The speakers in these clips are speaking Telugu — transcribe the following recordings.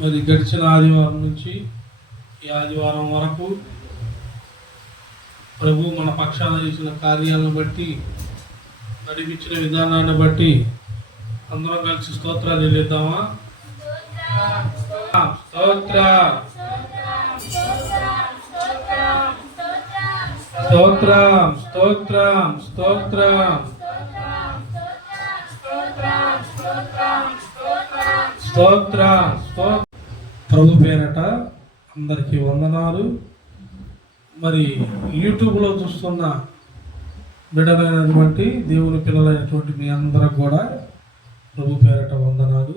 మరి గడిచిన ఆదివారం నుంచి ఈ ఆదివారం వరకు ప్రభు మన పక్షాన చేసిన కార్యాలను బట్టి, నడిపించిన విధానాన్ని బట్టి అందరం కలిసి స్తోత్రాలు చెల్లిద్దామా? స్తోత్రం స్తోత్రం స్తోత్రం స్తోత్రం స్తోత్రం స్తోత్రం. ప్రభు పేరట అందరికీ వందనాలు. మరి యూట్యూబ్లో చూస్తున్న బిడ్డలైనటువంటి దేవుని పిల్లలైనటువంటి మీ అందరికి కూడా ప్రభు పేరట వందనాలు.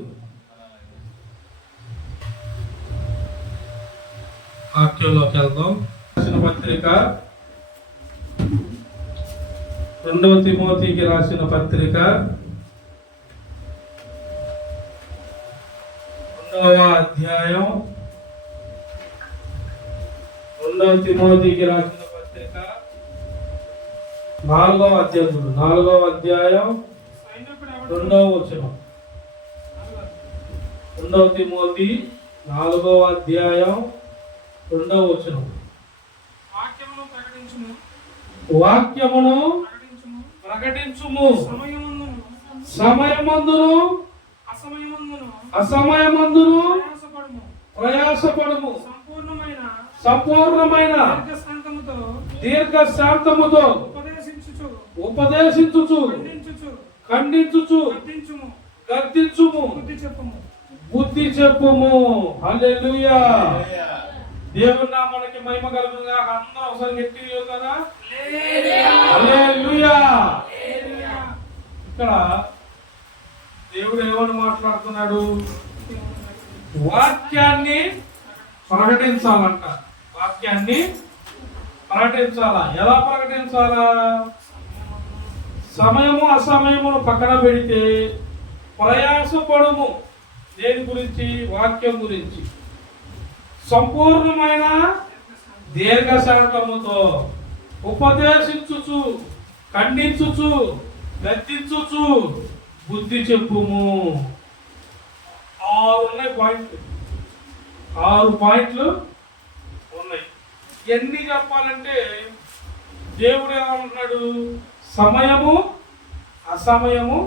వాక్యంలోకి వెళ్దాం. రాసిన పత్రిక 2వ తిమోతికి రాసిన పత్రిక 2వ అధ్యాయం, 2వ తిమోతికి రాసిన పత్రిక 4వ అధ్యాయం 2వ వచనం. 2వ తిమోతి 4వ అధ్యాయం 2వ వచనం. వాక్యమును ప్రకటించుము, సమయమందును అసమయమందును ప్రయాసపడుము, సంపూర్ణమైన దీర్ఘశాంతముతో ఉపదేశించుచు ఖండించుచు గద్దించుము, బుద్ధి చెప్పుము. హల్లెలూయా. దేవుని నామానికి మహిమ కలుగునుగా. అందరూ ఒకసారి గట్టిగా చెప్తారా? హల్లెలూయా. ఇక్కడ దేవుడు ఏమని మాట్లాడుతున్నాడు? వాక్యాన్ని ప్రకటించాలంట. వాక్యాన్ని ప్రకటించాలా? ఎలా ప్రకటించాలా? సమయము అసమయమును పక్కన పెడితే ప్రయాసపడుము. దేని గురించి? వాక్యం గురించి. సంపూర్ణమైన దీర్ఘశాంతముతో ఉపదేశించుచు ఖండించుచు గద్దించుచు బుద్ధి చెప్పుము. 6 పాయింట్లు ఉన్నాయి. ఎన్ని చెప్పాలంటే దేవుడు ఏమంటున్నాడు? సమయము అసమయము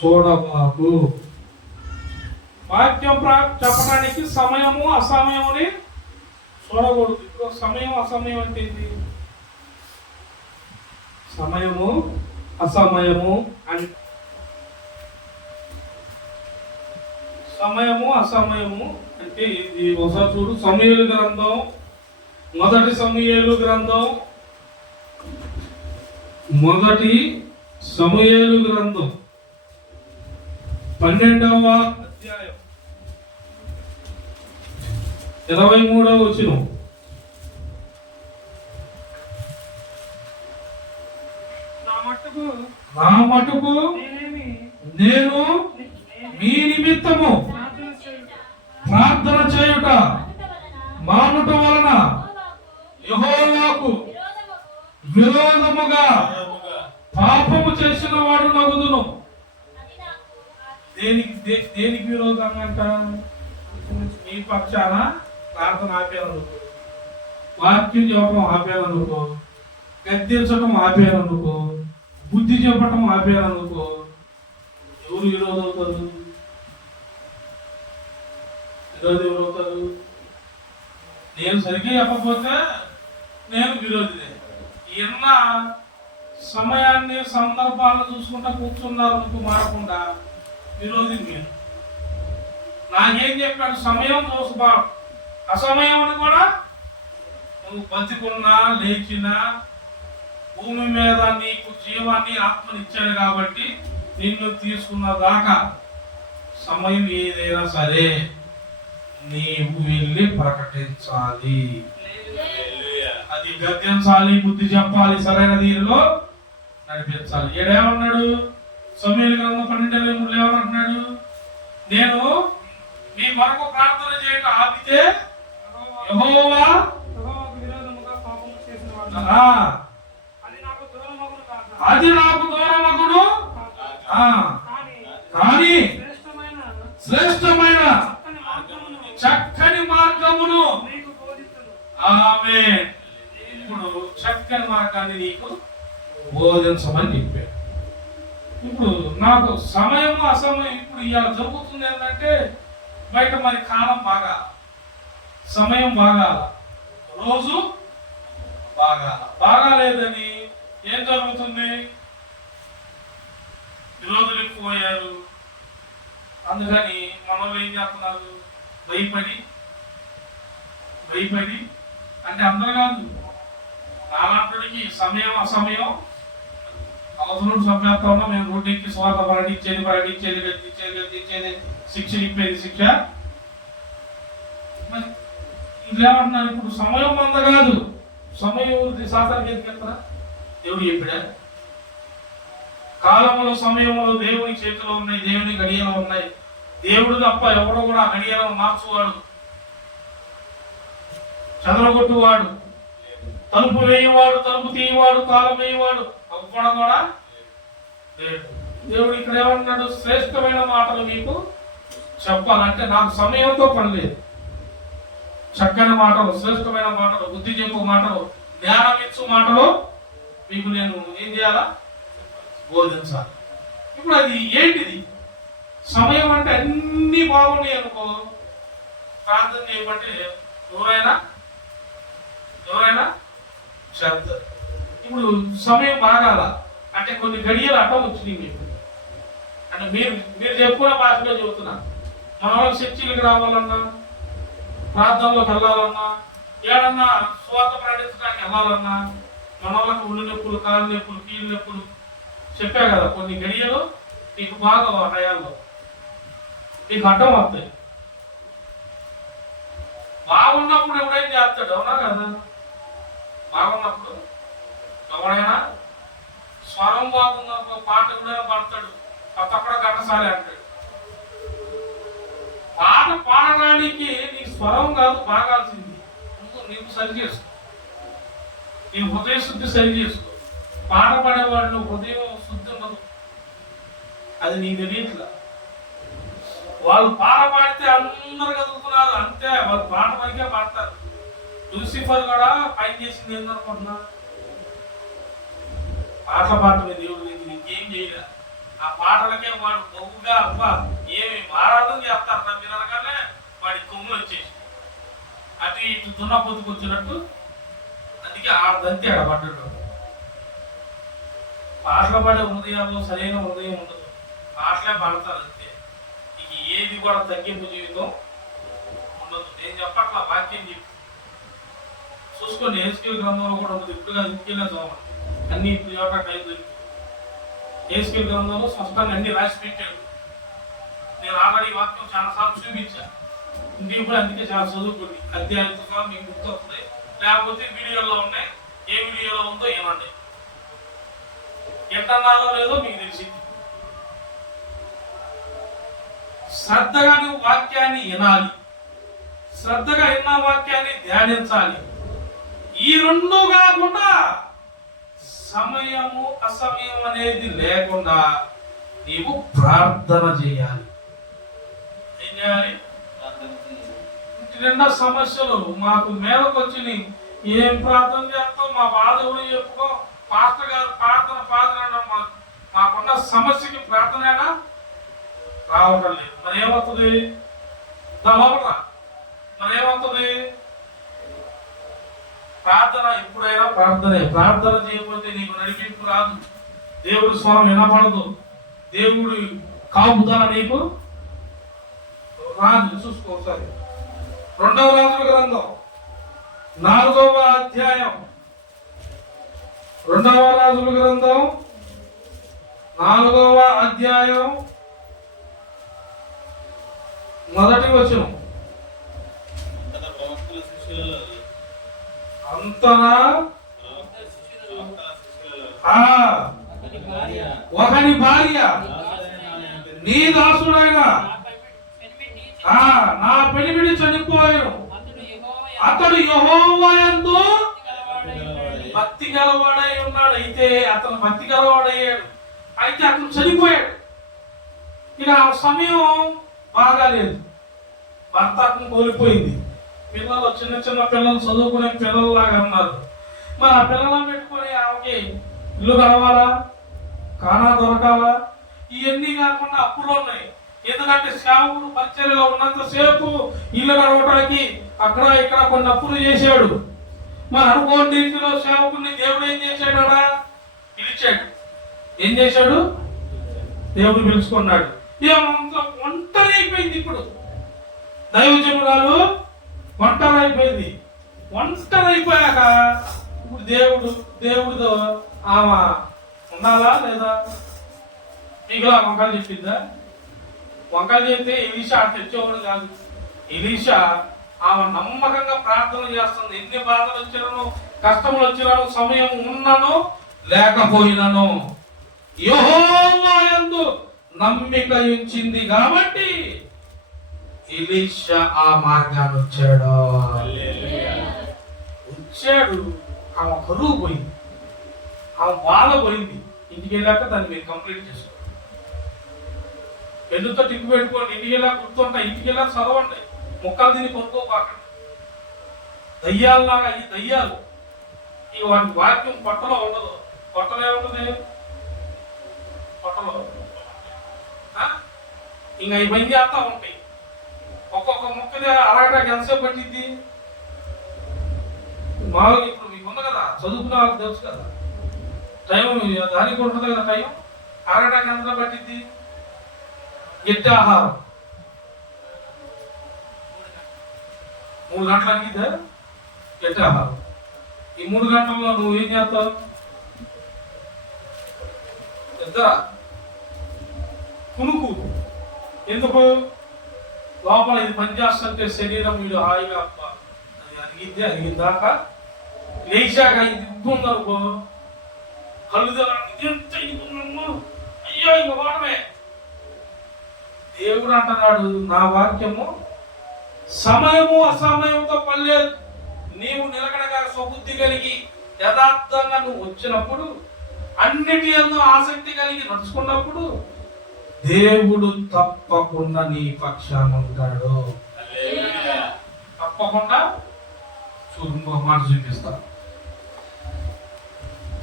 చూడబాకు. వాక్యం చెప్పడానికి సమయము అసమయముని చూడకూడదు. ఇప్పుడు సమయం అసమయం అంటే ఏంటి? సమయము అసమయము అంటే సమయము అసమయము అంటే ఇది ఒకసారి చూడు. సమూయేలు గ్రంథం, మొదటి సమూయేలు గ్రంథం 12వ అధ్యాయం 23వ వచనం. నా మటుకు నేను మీ నిమిత్తము ప్రార్థన చేయుట మానుట వలన యెహోవాకు విరోధముగా పాపము చేసిన వాడు నగుదును. దేనికి విరోధంగా అంట? మీ పక్షాన ప్రార్థన ఆపేయాలనుకో, వాక్యం చెప్పడం ఆపేయాలనుకో, గద్దించడం ఆపేయాలనుకో, బుద్ధి చెప్పడం ఆపేయాలనుకో, ఎవరు విరోధం అవుతారు? ఎవరు అవుతారు? నేను సరిగ్గా చెప్పకపోతే నేను విరోధినే. ఎన్న సమయాన్ని సందర్భాలను చూసుకుంటా కూర్చున్నారు అనుకో, మారకుండా విరోధి మీరు. నాకేం చెప్పాడు? సమయం చూసుకో, అసమయం అని కూడా నువ్వు బతికున్నా లేచినా భూమి మీద నీకు జీవాన్ని ఆత్మనిచ్చాడు కాబట్టి నిన్ను తీసుకున్న దాకా సమయం ఏదైనా సరే నీవు వెళ్ళి ప్రకటించాలి. అది గద్దించాలి, బుద్ధి చెప్పాలి, సరైన దీనిలో నడిపించాలి. ఏడేమన్నాడు? సమూయేలు గ్రంథం 12:23 ఏమన్నాడు? నేను మీ కొరకు ప్రార్థన చేయటం ఆపితే యెహోవా అది నాకు దూరమగును, కానీ శ్రేష్టమైన ఆమేన్. ఇప్పుడు చక్కని మార్గాన్ని నీకు బోధించమని చెప్పాడు. ఇప్పుడు నాకు సమయం అసమయం ఇప్పుడు ఇవాళ జరుగుతుంది ఏంటంటే బయట మరి కాలం బాగా, సమయం బాగా, రోజు బాగాలేదని ఏం జరుగుతుంది? విరోధులు ఎక్కువయ్యారు. అందుకని మనోళ్ళు ఏం చేస్తున్నారు? భయపడి అంటే అందరూ కాదు, నాలాంటికి సమయం అసమయం అవసరం చంపేస్తా ఉన్నా. మేము రోడ్డుకి స్వార్థ పరటించేది గద్దించేది శిక్ష ఇప్పేది శిక్ష. మరి ఇదేమంటున్నారు? ఇప్పుడు సమయం మంద కాదు, సమయం శాస్త్రానికి ఎదుకెళ్తారా? దేవుడు చెప్పాడా? కాలంలో సమయంలో దేవుని చేతిలో ఉన్నాయి, దేవుని గడియలో ఉన్నాయి. దేవుడు తప్ప ఎవడో కూడా గడియలను మార్చువాడు, చెదరగొట్టువాడు, తలుపు వేయవాడు, తలుపు తీయవాడు, తాళం వేయవాడు అవ్వడం కూడా దేవుడు ఇక్కడ ఏమన్నాడు? శ్రేష్టమైన మాటలు మీకు చెప్పాలంటే నాకు సమయంతో పని లేదు. చక్కని మాటలు, శ్రేష్టమైన మాటలు, బుద్ధి చెప్పు మాటలు, జ్ఞానం ఇచ్చు మాటలు మీకు నేను ఏం చేయాలా? బోధించాలి. ఇప్పుడు అది ఏంటిది? సమయం అంటే అన్ని బాగున్నాయి అనుకో, ప్రార్థన చేయమంటే ఎవరైనా శ్రద్ధ. ఇప్పుడు సమయం బాగాల అంటే కొన్ని గడియలు అడ్డం వచ్చినాయి మీకు. అంటే మీరు చెప్పుకున్న భాషలో చెబుతున్నా. మన వాళ్ళకి చర్చిలకు రావాలన్నా, ప్రార్థనలోకి వెళ్ళాలన్నా, ఏడన్నా స్వార్థ ప్రకటించడానికి వెళ్ళాలన్నా, మన వాళ్ళకి ఒళ్ళు నొప్పులు, కాళ్ళు నొప్పులు, కీళ్ళు నొప్పులు చెప్పా కదా. కొన్ని గడియలు నీకు బాగా హయాల్లో నీకు అడ్డం వస్తాయి. బాగున్నప్పుడు ఎవడైనా చేస్తాడు, అవునా కదా? బాగున్నప్పుడు ఎవడైనా స్వరం బాగుంది, పాట ఎవడైనా పడతాడు, అక్కడ గట్టసారి అంటాడు. పాట పాడడానికి నీ స్వరం కాదు బాగాల్సింది, ముందు నీకు సరి చేసుకో, నీ హృదయ శుద్ధి సరి చేసుకో. పాట పాడేవాళ్ళు హృదయం శుద్ధి ఉండదు, అది నీకు తెలియట్లా. వాళ్ళు పాట పాడితే అందరు కదులుతున్నారు అంతే, వాళ్ళు పాట వరకే పాడతారు. లూసిఫర్ కూడా పైన చేసింది ఏందనుకుంటున్నా? పాటలు పాడటమే. దేవుడు ఇంకేం చేయలే. ఆ పాటలకే వాడు బొగ్గుగా అబ్బా ఏమి ఆరాధన చేస్తారు మీరు అనగానే వాడి కొమ్ములు వచ్చేసి అటు ఇటు దున్న పొద్దుకొచ్చినట్టు. అందుకే ఆడదంతే ఆడబడ్డాడు. పాటలు పాడే హృదయాల్లో సరైన హృదయం ఉండదు, పాటలే పాడతారు అంతే. ఇక ఏది కూడా తగ్గింపు జీవితం ఉండదు. నేను చెప్పట్లా, వాక్యం చెప్పి చూసుకోండి. ఏస్కేల్ గ్రంథంలో కూడా ఉండదు. ఇప్పుడుగా ఇంటికెళ్ళే చదవండి, అన్ని ఇప్పుడు చోట టైం దొరికి. ఏస్కేల్ గ్రంథంలో స్పష్టంగా అన్ని రాసి పెట్టాడు. నేను ఆల్రెడీ వాక్యం చాలాసార్లు చూపించాను. ఇంటికి కూడా అందుకే చాలా చదువుకోండి. అధ్యాయంతో మీకు గుర్తొస్తుంది, లేకపోతే వీడియోలో ఉన్నాయి. ఏ వీడియోలో ఉందో ఏమండి, ఎట్టన్నాలో లేదో మీకు తెలిసింది. శ్రద్ధగా నువ్వు వాక్యాన్ని వినాలి, శ్రద్ధగా విన్న వాక్యాన్ని ధ్యానించాలి. ఈ రెండు కాకుండా సమయము అసమయం అనేది లేకుండా నీవు ప్రార్థన చేయాలి. ఏం చేయాలి? ఇంటి నిండా సమస్యలు మాకు మేరకు వచ్చి ఏం ప్రార్థన చేస్తాం, మా బాధ ఎవరు చెప్పుకో, పాస్టర్ గారు ప్రార్థన మాకున్న సమస్యకి ప్రార్థనైనా రావటం లేదు. మరి ఏమవుతుంది? మరి ఏమవుతుంది? ప్రార్థన ఎప్పుడైనా ప్రార్థన చేయకపోతే నీకు నడిపింపు రాదు, దేవుడి స్వరం వినపడదు, దేవుడి కాపుదల నీకు రాదు. చూసుకోసారి 2వ రాజుల గ్రంథం 4వ అధ్యాయం, 2వ రాజుల గ్రంథం 4వ అధ్యాయం 1వ వచనం. అంతనా ఒకని భార్య నీ దాసుడైన నా పెనిమిడి చనిపోయాను, అతడు యెహోవా యందు భక్తి గలవాడై ఉన్నాడు. అయితే అతను భక్తి గలవాడయ్యాడు, అయితే అతను చనిపోయాడు. ఇక సమయం బాగాలేదు, భర్త అతను కోల్పోయింది. పిల్లలు చిన్న చిన్న పిల్లలు చదువుకునే పిల్లల్లాగా అన్నారు. మరి ఆ పిల్లలను పెట్టుకొని ఆమెకి ఇల్లు కావాలా, కానా దొరకాలా? ఇవన్నీ కాకుండా అప్పులు ఉన్నాయి. ఎందుకంటే సేవకుడు పరిచర్యలో ఉన్నంతసేపు ఇల్లు గడవడానికి అక్కడ ఇక్కడ కొన్ని అప్పులు చేశాడు. మరి అనుకోని రీతిలో సేవకుడిని దేవుడు ఏం చేశాడా? పిలిచాడు. ఏం చేశాడు? దేవుడు పిలుచుకున్నాడు. ఏమంతా ఒంటరి అయిపోయింది. ఇప్పుడు దైవజనురాలు ఒంటరి అయిపోయింది. ఒంటరి అయిపోయాక ఇప్పుడు దేవుడితో ఆమె ఉండాలా లేదా? మీకు వంకాయలు చెప్పిందా? వంకాయలు చెప్తే ఎలీషా తెచ్చేవాడు కాదు. ఎలీషా ఆమె నమ్మకంగా ప్రార్థన చేస్తుంది. ఎన్ని బాధలు వచ్చినాను, కష్టములు వచ్చినాను, సమయం ఉన్నాను లేకపోయినాను యెహోవా యందు నమ్మిక ఉంచింది కాబట్టి ఎలీషా ఆ మార్గాన్ని వచ్చాడు. ఆమె కరువు పోయింది, ఆమె బాధ పోయింది. ఇంటికి వెళ్ళాక దాన్ని మీరు కంప్లీట్ చేసుకోండి. పెళ్ళితో టిక్కు పెట్టుకోండి. ఇంటికి వెళ్ళా గుర్తుంటా, ఇంటికి వెళ్ళా చదవండి. మొక్కలు తిని కొనుక్కోపాకండి. దయ్యాలలాగా ఈ దయ్యాలు ఈ వాటి వాక్యం పొట్టలో ఉండదు. పొట్టలో ఏముంటుంది? పొట్టలో ఇంకా ఈ పని చేస్తా ఉంటాయి. ఒక్కొక్క మొక్కది అరగడానికి ఎంతసేపు పట్టింది? మామూలుగా ఇప్పుడు మీకు ఉంది కదా, చదువుకున్న వాళ్ళకి తెలుసు కదా, టైం దానికి ఉంటుంది కదా. టైం అరగడానికి ఎంత పట్టింది? గట్టి ఆహారం 3 గంటలకి గట్టి ఆహారం. ఈ 3 గంటల్లో నువ్వు ఏం చేస్తావు? ఇద్దరా కునుకు. ఎందుకు? లోపల ఇది పనిచేస్తుంటే శరీరం వీడు హాయిగా అది అరిగిందాకా లేచాక ఇది ఇబ్బందనుకో కళ్ళు అయ్యో ఇంక వాడమే. దేవుడు అంటున్నాడు, నా వాక్యము సమయము అసమయంతో పనిలేదు. నీవు నిలకడగా స్వబుద్ధి కలిగి యథార్థంగా నువ్వు వచ్చినప్పుడు, అన్నిటి యందు ఆసక్తి కలిగి నడుచుకున్నప్పుడు దేవుడు తప్పకుండా నీ పక్షాన ఉంటాడు. తప్పకుండా మాట చూపిస్తా.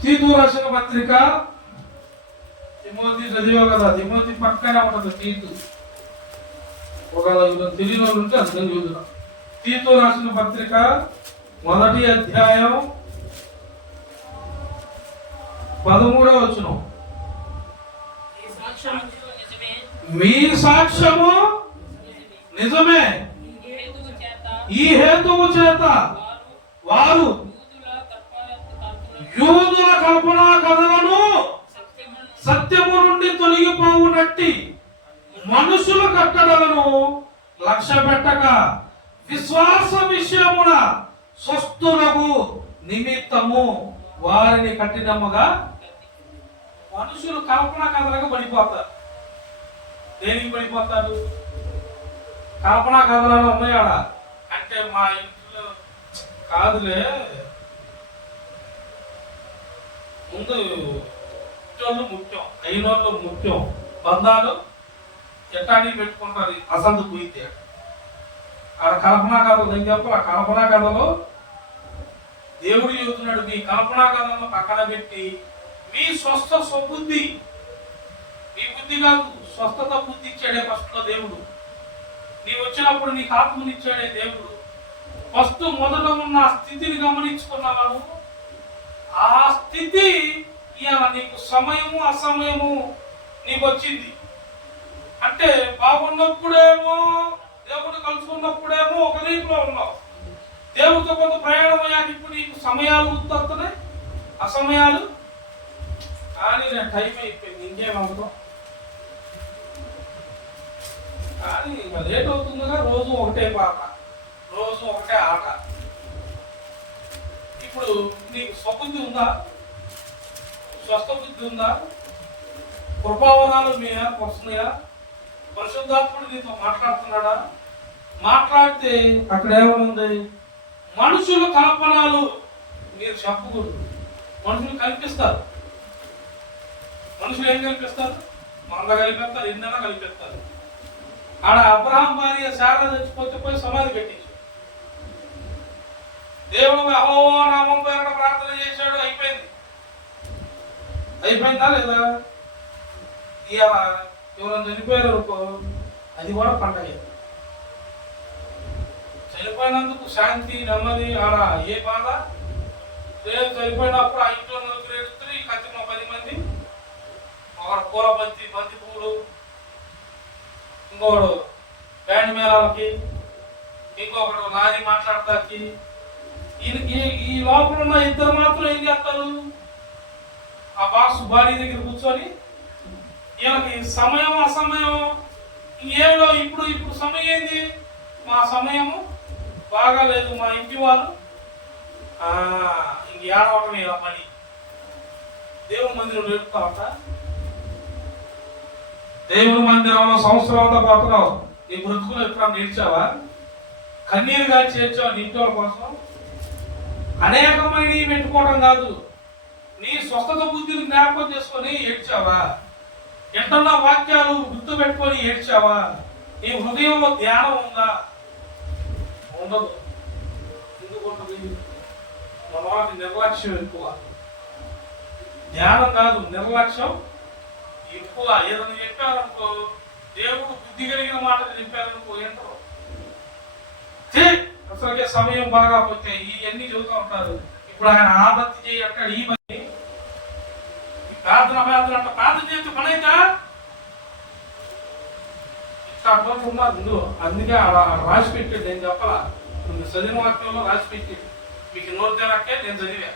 తీతు రాసిన పత్రిక, తిమోతి చదివావు కదా, తిమోతి పక్కనే ఉంటుంది తీతు. ఒకవేళ తెలియని వాళ్ళు ఉంటే అర్థం చూద్దాం. తీతు రాసిన పత్రిక 1వ అధ్యాయం 13వ వచనం. మీ సాక్ష్యము నిజమే, ఈ హేతువు చేత వారు యూదుల కల్పనా కథలను సత్యము నుండి తొలగిపోవునట్టి మనుషుల కట్టడలను లక్ష్య పెట్టక విశ్వాస విషయమున స్వస్థులకు నిమిత్తము వారిని కఠినముగా. మనుషులు కల్పనా కథలకు పడిపోతారు. దేనికి పడిపోతారు? కల్పనా కథలను ఉన్నాయాడ అంటే మా ఇంట్లో కాదులే, ముందు ముఖ్యోళ్ళు ముఖ్యం, అయినోళ్ళు ముఖ్యం, బంధాలు ఎట్టాన్ని పెట్టుకుంటారు. అసలు పోయితే ఆడ కల్పనా కథలు నేను చెప్పు. ఆ కల్పనా కథలో దేవుడు చెబుతున్నాడు, మీ కల్పనా కథలను పక్కన పెట్టి మీ స్వబుద్ధి, మీ బుద్ధి కాదు, స్వస్థత బుద్ధి ఇచ్చాడే ఫస్ట్ లో దేవుడు. నీవు వచ్చినప్పుడు నీకు ఆత్మనిచ్చాడే దేవుడు. ఫస్ట్ మొదట ఉన్న స్థితిని గమనించుకున్నావు. ఆ స్థితి ఇవాళ నీకు సమయము అసమయము నీకు వచ్చింది. అంటే బాగున్నప్పుడేమో దేవుడు కలుసుకున్నప్పుడేమో ఒక రీతిలో ఉన్నావు. దేవుడితో కొంత ప్రయాణం అయ్యాక ఇప్పుడు నీకు సమయాలు గుర్తొస్తున్నాయి, అసమయాలు. కానీ నేను టైం అయిపోయింది, ఇంకేమవుతాం. కానీ ఇంకా లేట్ అవుతుందిగా. రోజు ఒకటే పాట, రోజు ఒకటే ఆట. ఇప్పుడు నీకు స్వబుద్ధి ఉందా? స్వస్థ బుద్ధి ఉందా? కృపావరాలు మీద వస్తున్నాయా? పరిశుద్ధాత్ముడు నీతో మాట్లాడుతున్నాడా? మాట్లాడితే అక్కడ ఏమనుంది? మనుషుల కల్పనలు మీరు చెప్పకూడదు. మనుషులు కల్పిస్తారు. మనుషులు ఏం కల్పిస్తారు? మంద కలిపేస్తారు, ఇంధన కలిపేస్తారు. ఆడ అబ్రహాం భార్య శారా చచ్చిపోతే పోయి సమాధి కట్టించు. దేవుడు యెహోవా నామం పేరట ప్రార్థన చేశాడు, అయిపోయిందా లేదా? ఇవాళ ఎవరైనా చనిపోయారు అనుకో, అది కూడా పండగ. చనిపోయినందుకు శాంతి నెమ్మది ఆడ ఏ బాధ లేదు. చనిపోయినప్పుడు ఆ ఇంట్లో నలుగురు ఎడుతున్నారు, ఈ కత్తిలో 10 మంది, ఒకడు పూల బంతి పువ్వులు, ఇంకొకడు బ్యాండ్ మేళాలకి, ఇంకొకడు లారీ మాట్లాడతాకి. ఈ లోపల ఉన్న ఇద్దరు మాత్రం ఏం చేస్తారు? ఆ బాక్స్ బాడీ దగ్గర కూర్చొని వీళ్ళకి సమయం అసమయం ఏదో ఇప్పుడు సమయం ఏంది, మా సమయము బాగాలేదు, మా ఇంటి వారు ఇంక ఏడవటం ఇలా పని. దేవుని మందిరం నేర్పుతావట, దేవుని మందిరంలో సంవత్సరం అంతా పోతున్నావు, నీ బ్రతుకులు ఎప్పుడన్నా నేర్చావా? కన్నీరు కాచి చేర్చావు నీ ఇంటి వాళ్ళ కోసం. అనేకమైనవి పెట్టుకోవడం కాదు, నీ స్వస్థత బుద్ధిని జ్ఞాపకం చేసుకొని ఏడ్చావా? ఎంతన్నా వాక్యాలు గుర్తు పెట్టుకొని ఏడ్చావా? నీ హృదయంలో ధ్యానం ఉందా? ఉండదు. ఎందుకుంటుంది? మన నిర్లక్ష్యం ఎక్కువ. ధ్యానం కాదు, నిర్లక్ష్యం ఎక్కువ. ఏదైనా చెప్పారనుకో, దేవుడు బుద్ధి కలిగిన మాటలు చెప్పారనుకో, ఏంటో అసలుకే సమయం బాగా పోతే ఇవన్నీ చదువుతూ ఉంటారు. ఇప్పుడు ఆయన ఆ భక్తి చేయి అంటాడు, ఈ భక్తి ప్రార్థన అంట. ప్రార్థన చేస్తే పని అయితే ఉన్నారు ముందు, అందుకే రాసి పెట్టాడు. నేను చెప్పాలా, చదివిన వాక్యంలో రాసి పెట్టాడు. మీకు నోరు తెరక్కే నేను చదివా.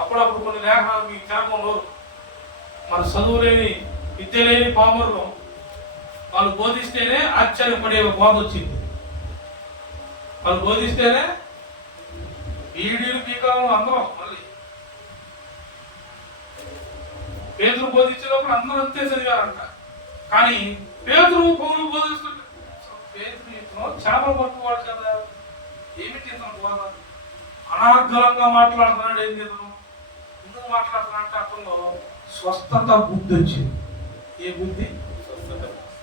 అప్పుడప్పుడు కొన్ని లేఖనాలు మీకు తెరకం నోరు. మన చదువు లేని విద్య లేని పామరులు వాళ్ళు బోధిస్తేనే ఆశ్చర్యపడే బోధ వచ్చింది. వాళ్ళు బోధిస్తేనే బీడీలు పీకాలను అందరం. మళ్ళీ పేదలు బోధించేటప్పుడు అందరూ అంతే చదివారంట. కానీ పేదలు పౌరులు బోధిస్తుంటే పేదలు ఇతను చేపలు పట్టుకోవాలి కదా, ఏమిటి ఇతను బోధ? అనార్గలంగా మాట్లాడుతున్నాడు. ఏం చేద్దాం, ఎందుకు మాట్లాడుతున్నా అతను స్వస్థత బుద్ధి వచ్చింది. ఏ బుద్ధి?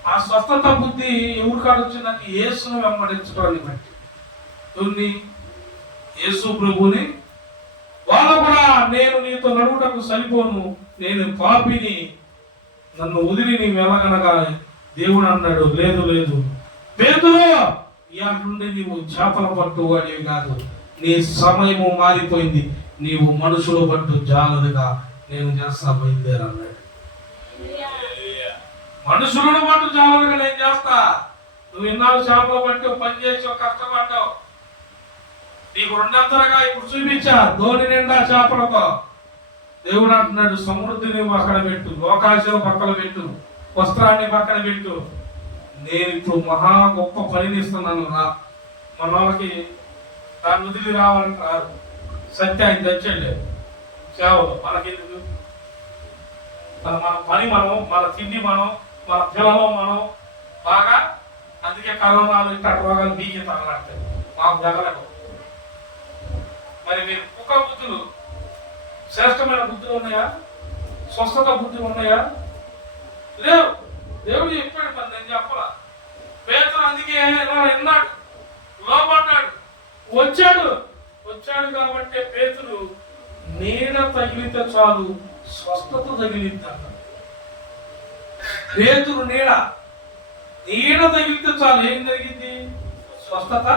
ఆ స్వస్థత బుద్ధి ఎవరి కాడ వచ్చిందంటే యేసును వెంబడించడాన్ని బట్టి. యేసు ప్రభుని వాళ్ళు కూడా, నేను నీతో నడువుటకు సరిపోను, నేను పాపిని, నన్ను వదిలి నీవు వెళ్ళగనగా దేవుడు అన్నాడు, లేదు పేతురు, ఇవాళ నుండి నీవు చేపల పట్టు వాడివి కాదు, నీ సమయము మారిపోయింది, నీవు మనుషుల పట్టు జాలదుగా నేను చేస్తా, బయలుదేరా అన్నాడు. మనుషులను పట్టు జాలదుగా నేను చేస్తా. నువ్వు ఇన్నాళ్ళు చేపలు పట్టావు, పని చేసావు, కష్టపడ్డావు, నీకు రెండంతలుగా ఇప్పుడు చూపించా ధోని నిండా చేపలతో. దేవుడు అంటున్నాడు, సమృద్ధిని పక్కన పెట్టు, లోకాశలు పక్కన పెట్టు, వస్త్రాన్ని పక్కన పెట్టు, నేను ఇప్పుడు మహా గొప్ప పనిని ఇస్తున్నాను రా. మన వాళ్ళకి దాన్ని వదిలి రావాలని రాదు. సత్యాన్ని తెచ్చండి సేవలు మనకెందుకు? మన పని మనం, మన తిండి మనం, మన పిల్లలు మనం బాగా. అందుకే కరోనాలు ఇట్లా రోగాలు బీగి తగలాడతాయి, మాకు జగలకు. మరి మీరు కుక్క బుద్ధులు, శ్రేష్టమైన బుద్ధులు ఉన్నాయా? స్వస్థత బుద్ధులు ఉన్నాయా? లేవు. దేవుడు చెప్పాడు, మరి నేను చెప్పలా. పేతురు అందుకే విన్నాడు, లోపడ్డాడు, వచ్చాడు కాబట్టి పేతురు నీడ తగిలితే చాలు స్వస్థత తగిలిద్దాడు. పేతురు నీడ తగిలితే చాలు ఏం జరిగింది? స్వస్థత.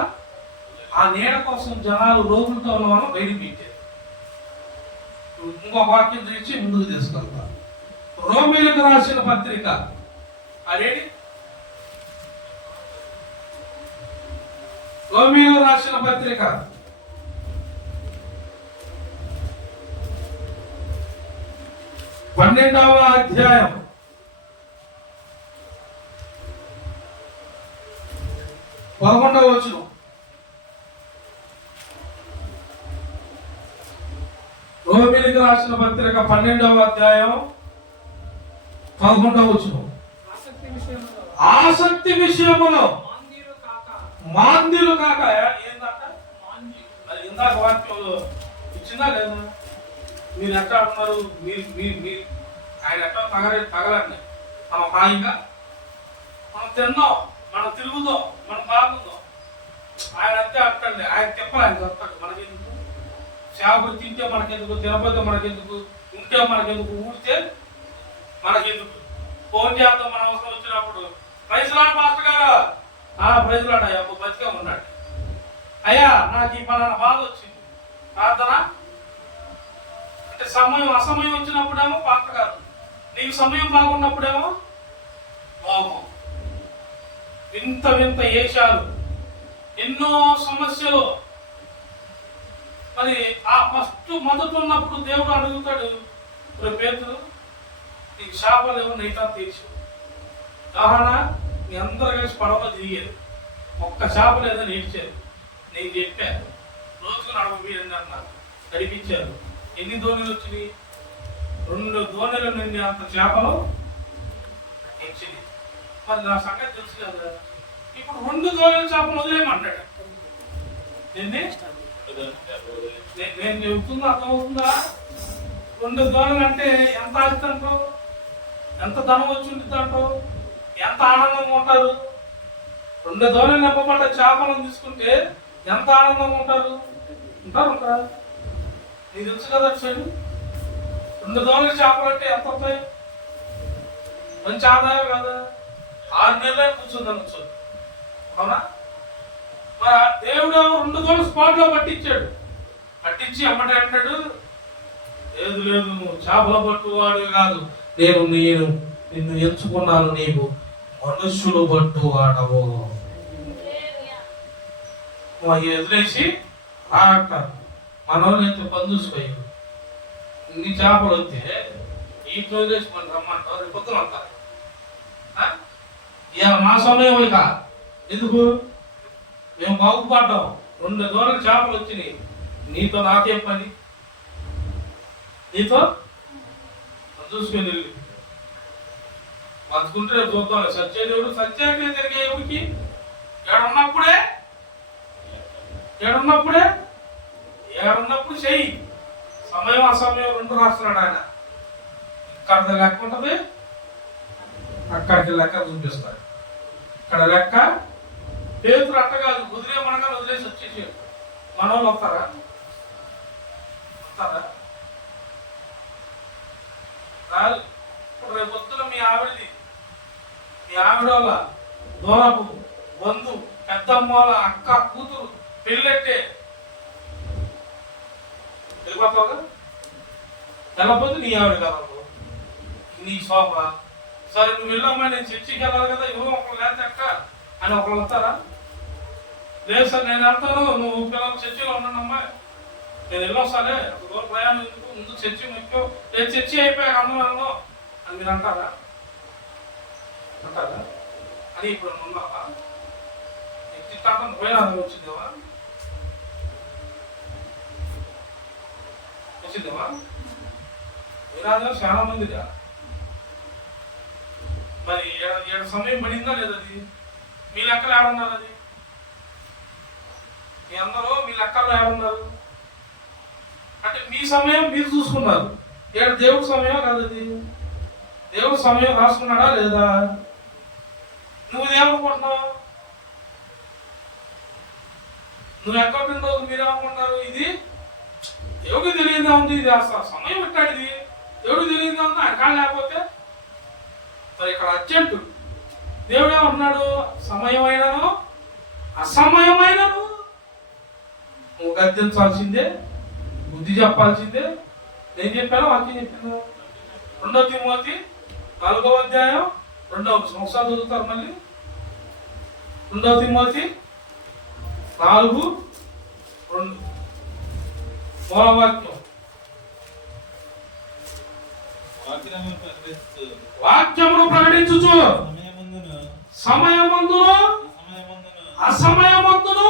ఆ నీడ కోసం జనాలు రోగులతో ఉన్న వాళ్ళు బయటికి పెట్టారు. ఇంకో వాక్యం తెచ్చి ముందుకు తీసుకెళ్తారు. రోమీలకు రాసిన పత్రిక, అదేంటి? రోమీలకు రాసిన పత్రిక 12వ అధ్యాయం 11వ వచనం. రోమీలకు రాసిన పత్రిక 12వ అధ్యాయం 11వ వచనం. ఆసక్తి విషయములో మాంద్యులు కాక. ఏంటంట? అది ఇందాక వాక్యం ఇచ్చిందా లేదా? మీరు ఎట్లా అంటున్నారు? మీరు ఆయన ఎట్లా తగలండి. మనం హాయిగా మనం తిందాం, మనం తిరుగుదాం, మనం బాగుందాం. ఆయన అంతే అట్టండి, ఆయన తిప్పలు ఆయన చెప్తాడు. మనకెందుకు చేపలు తింటే మనకెందుకు, తినపోతే మనకెందుకు, ఉంటే మనకెందుకు, ఊడితే మనకెందుకు. ఫోన్ చేద్దాం మన అవసరం వచ్చినప్పుడు. ప్రైజ్ లాడ్ మాస్టర్ గారు, ప్రైజ్ లాడ్ అయ్యా, బతికే ఉన్నాడు. అయ్యా నాకు ఈ పలానా బాధ వచ్చింది, ప్రార్థన అంటే సమయం అసమయం వచ్చినప్పుడేమో పాత్ర కాదు, నీకు సమయం బాగున్నప్పుడేమో మోహం. వింత వింత ఏషాలు, ఎన్నో సమస్యలు. మరి ఆ ఫస్ట్ మొదట ఉన్నప్పుడు దేవుడు అడుగుతాడు, పేతురు నీకు శాపాలు ఏమో నైతా తీర్చు. దహనా మీ అందరూ కలిసి పడవ తిరిగేది, ఒక్క చేప లేదని ఏడ్చారు. నేను చెప్పాను రోజుకు 40 అన్నారు, నడిపించారు. ఎన్ని ధోనిలు వచ్చినాయి? 2 ధోనిలు నుండి అంత చేపలు ఇచ్చింది. మరి నా సంగతి తెలుసు కదా. ఇప్పుడు 2 ధోనిల చేపలు వదిలేయమంటాడు. నేను చెబుతున్నా అర్థమవుతుందా? 2 ధోనిలు అంటే ఎంత ఆస్తి అంటావు, ఎంత ధనం వచ్చి ఉంటుంది అంటావు, ఎంత ఆనందంగా ఉంటారు. 2 ధోనిలు నింపబడ్డ చేపలను తీసుకుంటే ఎంత ఆనందంగా ఉంటారు. ఉంటారా? నీకు తెలుసు కదా. చూడు 2 ధోనిల చేపలు అంటే ఎంత వస్తాయి? మంచి ఆదాయం కదా. 6 నెలలే కూర్చుందనొచ్చు, అవునా? మరి దేవుడు 2 ధోనిలు స్పాట్ లో పట్టించాడు. పట్టించి అమ్మటే అంటాడు, లేదు లేదు నువ్వు చేపల పట్టువాడు కాదు, నేను నిన్ను ఎంచుకున్నాను, నీవు మనుషులు పట్టువాడవు. ఎదురేసి అంటారు. మన వాళ్ళు అయితే పని చూసుకోరు. ఇన్ని చేపలు వస్తే ఈ వదిలేసి మనం రమ్మంటారు, రేపు పొద్దున వస్తారు. ఇవాళ మా సమయం ఇక ఎందుకు మేము బాగుపడ్డాం. 2 ధోనిల చేపలు వచ్చినాయి. నీతో నాకేం పని? నీతో చూసుకొని వెళ్ళి బతుకుంటే రేపు చూద్దాం. సత్యదేవుడు సత్యాగ్రహం జరిగే ఎవరికి ఏడున్నప్పుడు చెయ్యి. సమయం అసమయం 2 రాస్తున్నాడు ఆయన. ఇక్కడ లెక్క ఉంటుంది, అక్కడికి లెక్క చూపిస్తాడు. ఇక్కడ లెక్క పేతురు అట్ట కాదు, వదిలేమనగా వదిలేసి వచ్చేసి మన వాళ్ళు వస్తారా? ఇప్పుడు రేపు పొద్దున మీ ఆవిడ వాళ్ళ దూరపు బంధు పెద్దమ్మ వాళ్ళ అక్క కూతురు పెళ్ళెట్టే వెళ్ళిపోతావుగా. వెళ్ళకపోతే నీ ఆవిడ కాదు, నీ శోభ. సరే నువ్వు వెళ్ళమ్మా, నేను చర్చికి వెళ్ళాలి కదా, ఎవరో ఒకరు లేకపోతే అక్క అని ఒకరు వస్తారా? లేదు సార్ నేను వెళ్తాను, నువ్వు పిల్లలు చర్చిలో ఉన్నానమ్మా, నేను వెళ్ళొస్తానే, ఒక దూరం ప్రయాణం ఎందుకు, ముందు చర్చి ముఖ్యం, లేదు చర్చి అయిపోయాక అందరూ అని మీరు అంటారా? అని ఇప్పుడు ఉన్నావా? పోయినా వచ్చిందేవా? విరాజం చాలా మందిగా. మరి 7 సమయం పడిందా లేదా? అది మీ లెక్కలు ఏడున్నారు? అది మీ అందరూ మీ లెక్కల్లో ఏడున్నారు అంటే మీ సమయం మీరు చూసుకున్నారు. దేవుడి సమయం కాదు అది. దేవుడి సమయం రాసుకున్నాడా లేదా? నువ్వు ఏమనుకుంటున్నావు? నువ్వు ఎక్కడుందో మీరేమనుకుంటారు? ఇది దేవుడికి తెలియదా ఉంది, ఇది అసలు సమయం పెట్టాడు, దేవుడికి తెలియదా ఉంది. ఆయన కాదు లేకపోతే మరి ఇక్కడ అర్జెంటు. దేవుడు ఏమంటున్నాడు? సమయమైనను అసమయమైనను నువ్వు గద్దించాల్సిందే, బుద్ధి చెప్పాల్సిందే. నేను చెప్పాను, వాక్యం చెప్పాను. 2 తిమోతి 4వ అధ్యాయం 2వ సంవత్సరాలు చదువుతారు. మళ్ళీ 2 తిమోతి 4:2 మూలవాక్యం. వాక్యమును ప్రకటించుచు సమయమందును అసమయమందును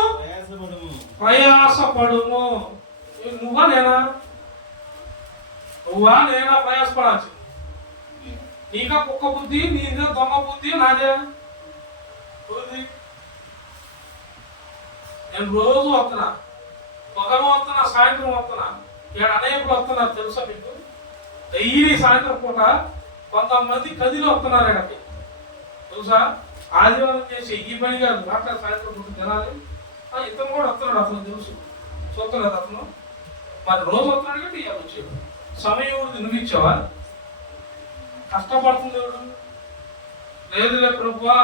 ప్రయాసపడుము. నువ్వా నేనా ప్రయాసపడాల్సింది? నీకా కుక్క బుద్ధి, నీదే దొంగ బుద్ధి, నాదే బుద్ధి. నేను రోజు వస్తున్నా, పొగలు వస్తున్నా, సాయంత్రం వస్తున్నా. ఇక్కడ అనేకులు వస్తున్నారు తెలుసా మీకు? డైలీ సాయంత్రం పూట కొంతమంది కదిలి వస్తున్నారు ఇక్కడికి తెలుసా? ఆదివారం చేసి ఈ పని కాదు, రాత్రి సాయంత్రం పూట తినాలి. ఇతను కూడా వస్తున్నాడు, అతను తెలుసు, చూస్తలేదు అతను. మరి రోజు వస్తున్నాడు కాబట్టి ఇవాళ వచ్చాడు. సమయం నువ్వు ఇచ్చావా? కష్టపడుతుంది ఎవడు? లేదులే ప్రభువా,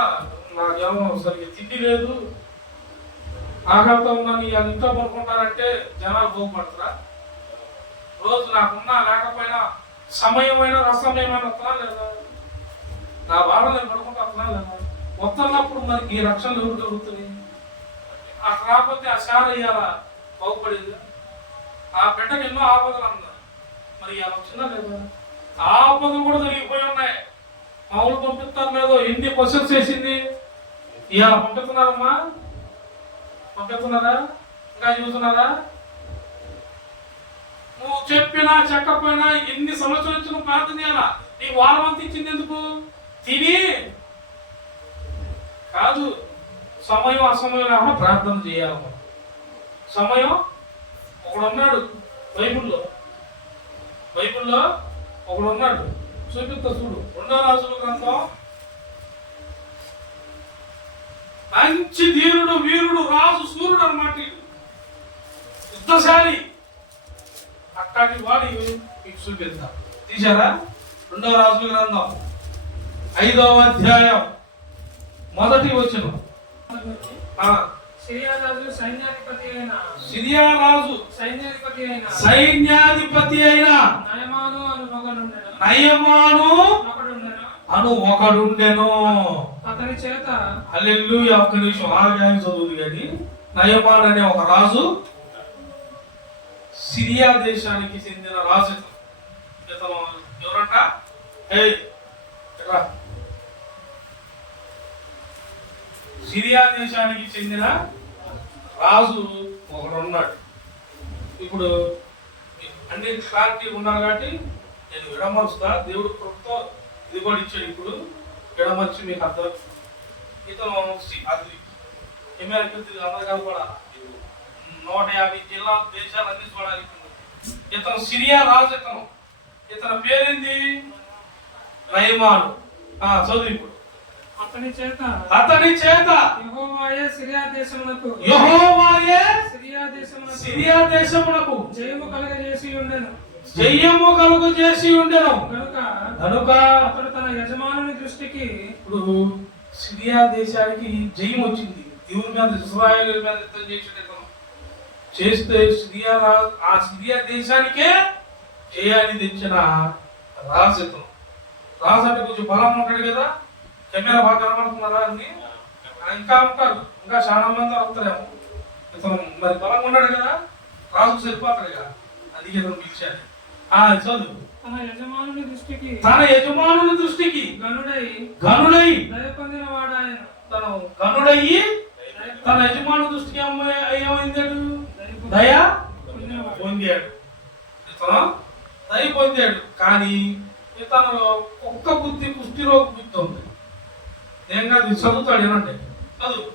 నాకేమో సరిగ్గా తిండి లేదు, ఆకలితో ఉన్నాను, ఇవాళ ఇంట్లో పడుకుంటానంటే జనాలు బాగుపడతారా? రోజు నాకున్నా లేకపోయినా సమయమైన రసమయమైన వస్తున్నా లేదా? నా బాధ నేను పడుకుంటా వస్తున్నా లేదా? వస్తున్నప్పుడు మనకి ఈ రక్షణలు ఎవరు కలుగుతుంది? అట్లా రాకపోతే ఆ శాల ఇవాళ బాగుపడేది. ఆ బిడ్డకి ఎన్నో ఆపదలు అన్నారు, మరి ఇవాళ వచ్చిందా లేదా? ఆపదలు కూడా జరిగిపోయి ఉన్నాయి. మామూలు పంపిస్తారు లేదో, ఎన్ని క్వశ్చన్స్ చేసింది, ఇవాళ పంపిస్తున్నారమ్మా? పంపిస్తున్నారా? ఇంకా చూస్తున్నారా? నువ్వు చెప్పినా చెప్పకపోయినా ఎన్ని సంవత్సరాల నుంచి నువ్వు ప్రార్థన చేయాలా? నీకు వారం అంత ఇచ్చింది ఎందుకు? తిని కాదు, సమయం అసమయం లేకుండా ప్రార్థన చేయాలి. సమయం ఒకడున్నాడు బైబిల్లో ఒకడున్నాడు, చూపిస్తా చూడు. 2వ రాజుల గ్రంథం. మంచి ధీరుడు, వీరుడు, రాజు, సూర్యుడు అన్నమాట, యుద్ధశాలి. అక్కడి వాడి మీకు చూపిస్తా. తీశారా? 2వ రాజుల గ్రంథం 5వ అధ్యాయం 1వ వచనం. సిరియా రాజు సైన్యాధిపతి అయిన నయమాను అను ఒకడుండెను. అతని చేత హల్లెలూయా. ఒక్క నిమిషం ఆగాయం చదువుది కానీ, నయమాన్ అనే ఒక రాజు, సిరియా దేశానికి చెందిన రాజు. ఇతను ఎవరంట? సిరియా దేశానికి చెందిన రాజు ఒకడున్నాడు. ఇప్పుడు అన్ని క్లారిటీ ఉన్నారు కాబట్టి నేను విడమరుస్తా. దేవుడు కృపతో ఇది కూడా ఇచ్చాడు. ఇప్పుడు విడమర్చి మీకు అర్థం. ఇతను అది అందరికీ కూడా 150 జిల్లాల దేశాలన్నీ చూడాలి. ఇతను సిరియా రాజు. ఇతని పేరేంది? నయమాను. చదువు ఇప్పుడు. అతని చేత యెహోవాయే సిరియా దేశమునకు జయము కలుగజేసి ఉండెను కనుక అతడు తన యజమానుని దృష్టికి. ఇప్పుడు సిరియా దేశానికి జయం వచ్చింది. దేవుని మీద, ఇశ్రాయేలు మీద యుద్ధం చేస్తే ఆ సిరియా దేశానికే జయాన్ని తెచ్చిన రాజు ఇతను. రాజు అంటే కొంచెం బలం ఉంటాడు కదా. కెమెరా బాగా కనబడుతున్నారా? అన్ని ఇంకా ఉంటారు, ఇంకా చాలా మంది వస్తారేమో. ఇతను మరి బలంగా ఉన్నాడు కదా, రాజు సరిపోతాడు కదా, అందుకే ఇతను పిలిచాడు. చదువు. తన యజమానుని దృష్టికి గనుడై దయపొందిన వాడాయన. తను గనుడయ్యి తన యజమాను దృష్టికి ఏమైంది? దయ పొందాడు. ఇతను దయ పొందాడు. కానీ ఇతను ఒక్క బుద్ధి, కుష్ఠిరోగ బుద్ధి ఉంది. ఏం కాదు, చదువుతాడు. ఏమంటే చదువు.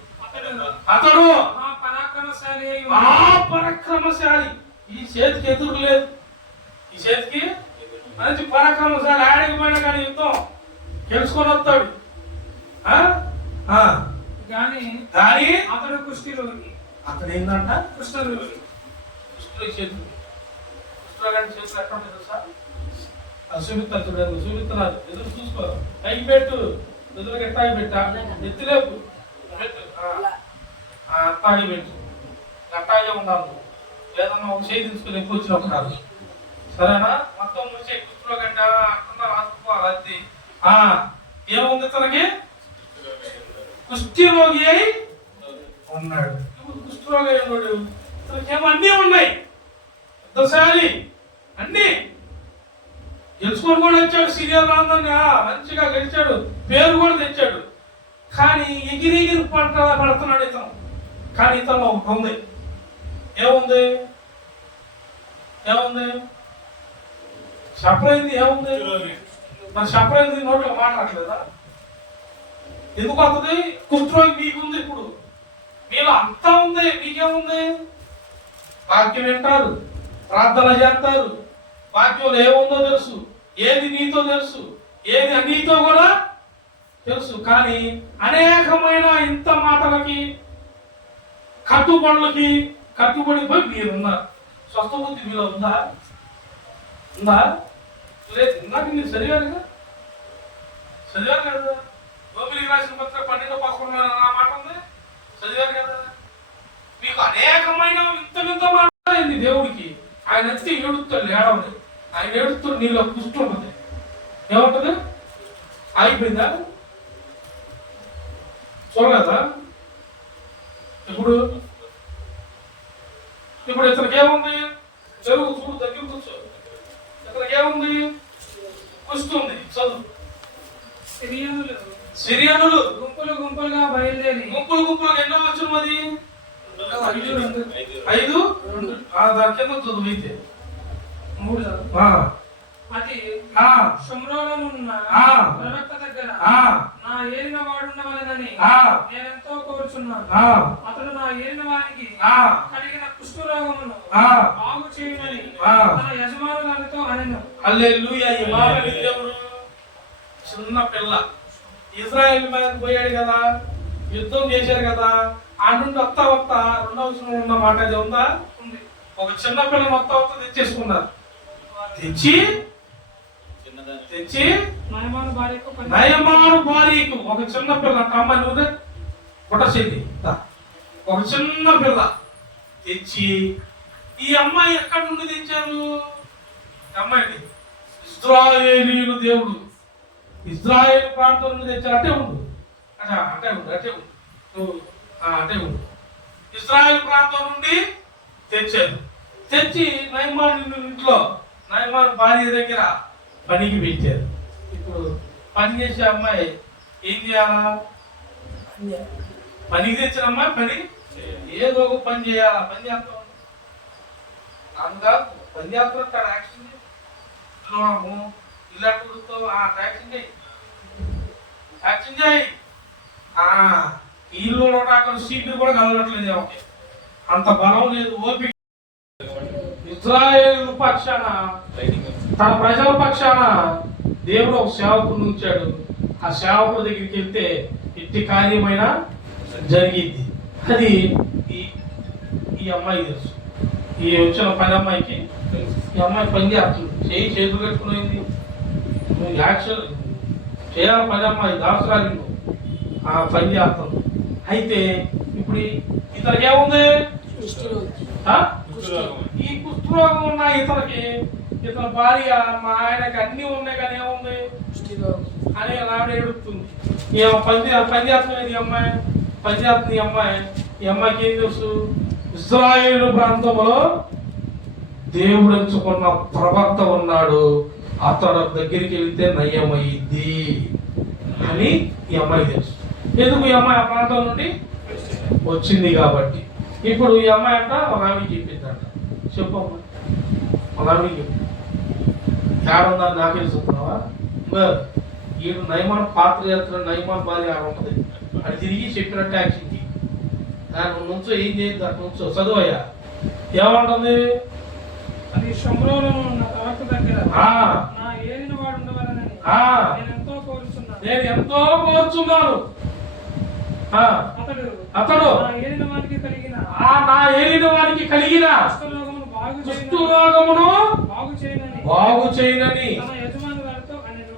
అతడు పరాక్రమశాలి. ఈ చేతికి ఎదురు లేదు. ఈ చేతికి మంచి పరాక్రమశాలి. ఆడికి పోయినా కానీ యుద్ధం గెలుచుకొని వస్తాడు. కానీ అతడు కుష్ఠరోగి. అతడు ఏంటంట? కుష్ఠరోగి. చేతులు కుష్ఠరోగానికి చేతులు ఎక్కడ ఉంటుంది సార్? అది చూపిస్తారు చూడండి, చూపిస్తున్నారు. ఎదురు చూసుకో. పైకి పెట్టు, ఎదురు ఎట్టాగి పెట్టా, ఎత్తులేపు, అట్టాగి పెట్టు. అట్టాగే ఉండాలి. ఏదన్నా ఒక చేయి తీసుకుని ఎక్కువ వచ్చినప్పుడు కాదు, సరేనా? మొత్తం ముంచే కుష్ఠరోగ గంట అట్లా రాసుకోవాలి. అది ఏముంది? తనకి కుష్ఠరోగి అయి ఉన్నాడు. కుష్ఠరోగి అయి ఉన్నాడు. తనకేమో అన్నీ ఉన్నాయి, యుద్ధశాలి, అన్నీ గెలుచుకొని కూడా వచ్చాడు. సీరియల్ రాందంగా మంచిగా గెలిచాడు, పేరు కూడా తెచ్చాడు. కానీ ఎగిరి పడుతున్నాడు ఇతను. కానీ ఇతను ఒకటి ఉంది. ఏముంది? చెప్పలేదు. ఏముంది మరి? చెప్పలేదు. నోట్లో మాట్లాడలేదా? ఎందుకు అవుతుంది? కుష్ఠరోగి మీకుంది. ఇప్పుడు మీలో అంతా ఉంది. మీకేముంది? వాక్యం వింటారు, ప్రార్థన చేస్తారు, వాక్యంలో ఏముందో తెలుసు, ఏది నీతో తెలుసు, ఏది నీతో కూడా తెలుసు. కానీ అనేకమైన ఇంత మాటలకి కట్టుబడులకి కట్టుబడిపోయి మీరున్నారు. స్వస్థ బుద్ధి మీలో ఉందా? ఉందా? లేదు. ఇందాక మీరు చదివారు కదా, చదివారు కదా. రోమిలికి రాసిన పత్రిక 12:11 ఆ మాట ఉంది, చదివారు కదా. మీకు అనేకమైన వింత వింత మాట్లాడింది దేవుడికి. ఆయన వచ్చి ఏడుస్తాడు, ఏడవని ఆయన ఏడుస్తాడు, నీళ్ళు కుష్టి ఉంటుంది. ఏముంటుంది? అయిపోయిందా? చూడలేదా? ఇప్పుడు ఇతనికి ఏముంది? చెరువు చూడు, దగ్గర కూర్చో. ఇతనికి ఏముంది? కుస్తుంది. చదువు. సిరియనులు గుంపులు గుంపులుగా బయలుదేరి గుంపులు గుంపులుగా ఎన్నో వచ్చిన అది 5 దాని కింద చదువు అయితే 3 అది షోమ్రోనున్న ప్రవక్త దగ్గర నా ఏలిన వాడున్న వలనని నేనెంతో కోరుచున్నాను. అతడు నా ఏలిన వారికి కలిగిన కుష్ఠరోగమును బాగు చేయునని తన యజమానులతో అనెను. హల్లెలూయా. ఈ మాట దేవుడు చిన్న పిల్ల ఇజ్రాయెల్ మీద పోయాడు కదా, యుద్ధం చేశారు కదా, ఆ నుండి వస్తా రెండవ వచనంలో ఉన్న మాట అది ఉందా? ఒక చిన్న పిల్లని వస్తా తెచ్చేసుకున్నారు. తెచ్చి నయమాను భార్యకు ఒక చిన్న పిల్ల అమ్మాయి నువ్వు పుట్టసేది ఒక చిన్న పిల్ల తెచ్చి, ఈ అమ్మాయి ఎక్కడి నుండి తెచ్చారు? అమ్మాయిని ఇశ్రాయేలీయులు దేవుడు ఇజ్రాయేల్ ప్రాంతం నుండి తెచ్చారు. అంటే ఉండు ఇజ్రాయేల్ ప్రాంతం నుండి తెచ్చారు. తెచ్చి నయమాను ఇంట్లో నయమాను భార్య దగ్గర పనికి పెట్టారు. ఇప్పుడు పని చేసే అమ్మాయి ఏం చేయాలా? పనికి తెచ్చిన అమ్మాయి పని ఏదో ఒక పని చేయాలా? పని చేస్తాం అందుగా పని చేస్తున్నారు. యాక్షన్ ఇలా కుడుతో యాక్షన్ చేయి, యాక్షన్ చేయి. ఇల్లు అక్కడ సీట్లు కూడా కదలట్లేదు. ఓకే, అంత బలం లేదు, ఓపిక. ఇజ్రాయేలు పక్షాన తన ప్రజల పక్షాన దేవుడు ఒక సేవకుడు ఉంచాడు. ఆ సేవకుడి దగ్గరికి వెళ్తే ఎట్టి కార్యమైనా జరిగింది. అది ఈ అమ్మాయి తెలుసు. ఈ వచ్చిన పని అమ్మాయికి ఈ అమ్మాయి పని చేస్తుంది. చేతులు కట్టుకునేది యాక్షన్ చేయాలి. పని అమ్మాయి దాసరాలి పని చేస్తుంది. అయితే ఇప్పుడు ఇతనికి ఏముంది? ఈ కుష్ఠరోగం ఉన్న ఇతని భార్య మా ఆయనకి అన్ని ఉన్నాయి కానీ ఏముంది అని ఆవిడ ఏడుస్తుంది. పని చేస్తుంది ఈ అమ్మాయి, పని చేస్తుంది ఈ అమ్మాయి. ఈ అమ్మాయికి ఏం తెలుసు? ఇశ్రాయేలు ప్రాంతంలో దేవుడు ఎంచుకున్న ప్రవక్త ఉన్నాడు, అతడు దగ్గరికి వెళ్తే నయమైంది అని ఈ అమ్మాయి తెలుసు. ఎందుకు? ఈ అమ్మాయి ఆ ప్రాంతం నుండి వచ్చింది కాబట్టి. ఇప్పుడు ఈ అమ్మాయి అంట ఒక ఆవిడకి చెప్పిందంట. చెప్పమ్మా, ఒక ఆవిడకి చెప్పి ఏడుందని నాకు తెలుసుకున్నావా? ఈడు నయమాన్ పాత్ర చేస్తున్నాడు, నయమాన్ భార్య ఆడ ఉంటుంది. అది తిరిగి చెప్పినట్టు యాక్షన్కి దాని నుంచో ఏం చేయదు. దాని నుంచో చదువయ్యా ఏమంటుంది? అది షోమ్రోనులో ఉన్న ప్రవక్త దగ్గర నా ఏలిన వాడు ఉండవలనని నేను ఎంతో కోరుచున్నాను. అతడు నా ఏలిన వారికి కలిగిన కుష్ఠరోగమును బాగు చేయనని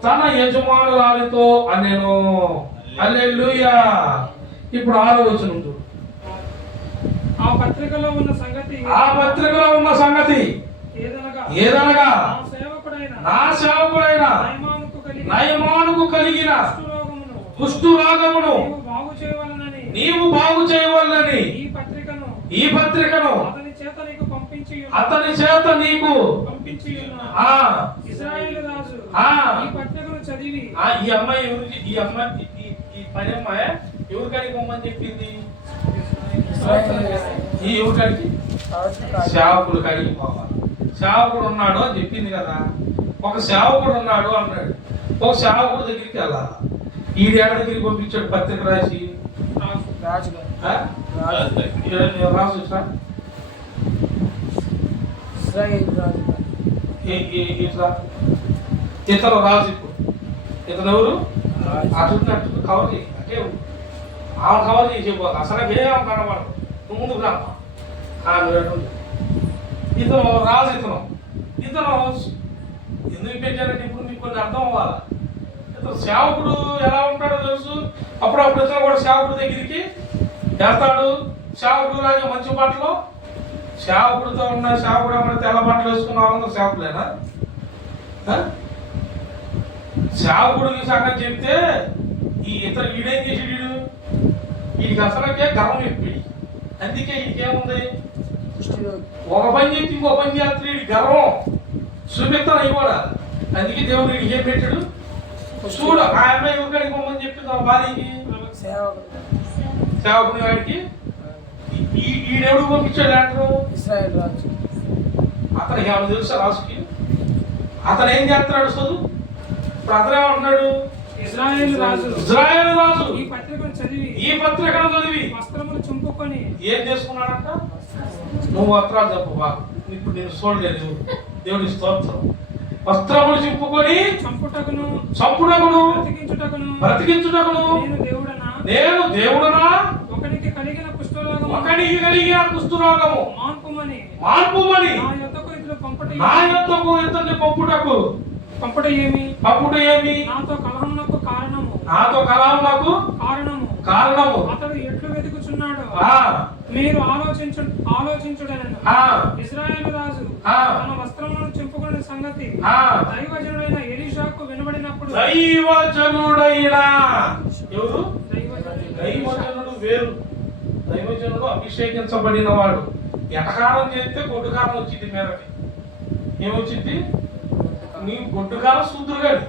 తన యజమానురాలితో అనెను. హల్లెలూయా. ఇప్పుడు 6వ వచనం చూడు. ఆ పత్రికలో ఉన్న సంగతి ఏదనగా నా సేవకుడైన నయమానుకు కలిగిన కుష్ఠరోగమును నీవు బాగు చేయవలనని ఈ పత్రికను అతని చేత నీకు ఇశ్రాయేలు రాజు ఈ పత్రికను చదివి ఈ అమ్మాయి ఎవరికి? ఈ పని అమ్మాయి ఎవరికాడికి పోమని చెప్పింది? ఈ ఎవరికాడికి? సేవకుడు కాడికి పోవాలి. సేవకుడు ఉన్నాడు అని చెప్పింది కదా. ఒక సేవకుడు ఉన్నాడు అన్నాడు. ఒక సేవకుడు దగ్గరికి వెళ్ళాలి. ఈడేళ్ళ దగ్గరికి పంపించాడు పత్రిక రాసి. రాజు ఇతను రాజు. ఇప్పుడు ఇతను ఎవరు? అటు కవర్ చేయి. అంటే ఆమె కవర్ చేసి చెప్పాలి. అసలు ఏం కనబడదు. నువ్వు ముందుకు రామ్మా. ఇతను రాజు, ఇతను ఎందుకు పెట్టారంటే ఇప్పుడు మీకు కొన్ని అర్థం అవ్వాలి. ఇతను సేవకుడు ఎలా ఉంటాడో తెలుసు. అప్పుడప్పుడు ఇతను కూడా సేవకుడు దగ్గరికి వెళ్తాడు. సేవకుడు లాగే మంచి బట్టలు, సేవకుడితో ఉన్న సేవకుడు ఏమన్నా తెల్ల బట్టలు వేసుకున్న వాళ్ళందరూ సేవకులేనా? సేవకుడికి సంగతి చెప్తే ఇతను ఈడేం చేసాడు, వీడికి అసలుకే గర్వం చెప్పి, అందుకే వీడికేముంది, ఒక పని చేసి ఇంకో పని చేస్తే వీడి గర్వం చూపిస్తాను అవి కూడా. అందుకే దేవుడు వీడికి ఏం పెట్టాడు చూడు. ఆ అమ్మాయి ఎవరికాడికి పోమని చెప్పింది ఆ భార్యకి, సేవకుని వాడికి. ఈడెవడు పంపించాడు అంటారు, ఇశ్రాయేలు రాజు. అతనికి ఏమన్నా తెలుసా రాజుకి? అతను ఏం చేస్తున్నాడు చదువు? ఇప్పుడు అతను ఏమంటున్నాడు, ఇశ్రాయేలు రాజు ఈ పత్రికను చదివి వస్త్రములు చింపుకొని ఏం చేసుకున్నాడంట? నువ్వు వస్త్రాలు చెప్పు బాబు, ఇప్పుడు నేను చూడలేదు. దేవుడి స్తోత్రం. వస్త్రములు చింపుకొని చంపుటకును బ్రతికించుటకును నేను దేవుడనా ఒకనికి కలిగిన కుష్ఠరోగము మాన్పుమని నా యొద్దకు ఇతన్ని పంపుట ఏమి నాతో కలహమునకు కారణము అతడు ఎట్లు వెతుకుచున్నాడు మీరు ఆలోచించుడనను. ఇశ్రాయేలు రాజు తన వస్త్రములను చింపుకునే సంగతి దైవజనుడైన ఎలీషాకు వినబడినప్పుడు, ఎవరు దైవజనుడు వేరు, దైవజనుడు అభిషేకించబడిన వాడు. ఎటకారం చేస్తే గొడ్డుకారం వచ్చింది మీదకి. ఏమొచ్చింది? నీ గొడ్డుకారం శూద్రుగాడు.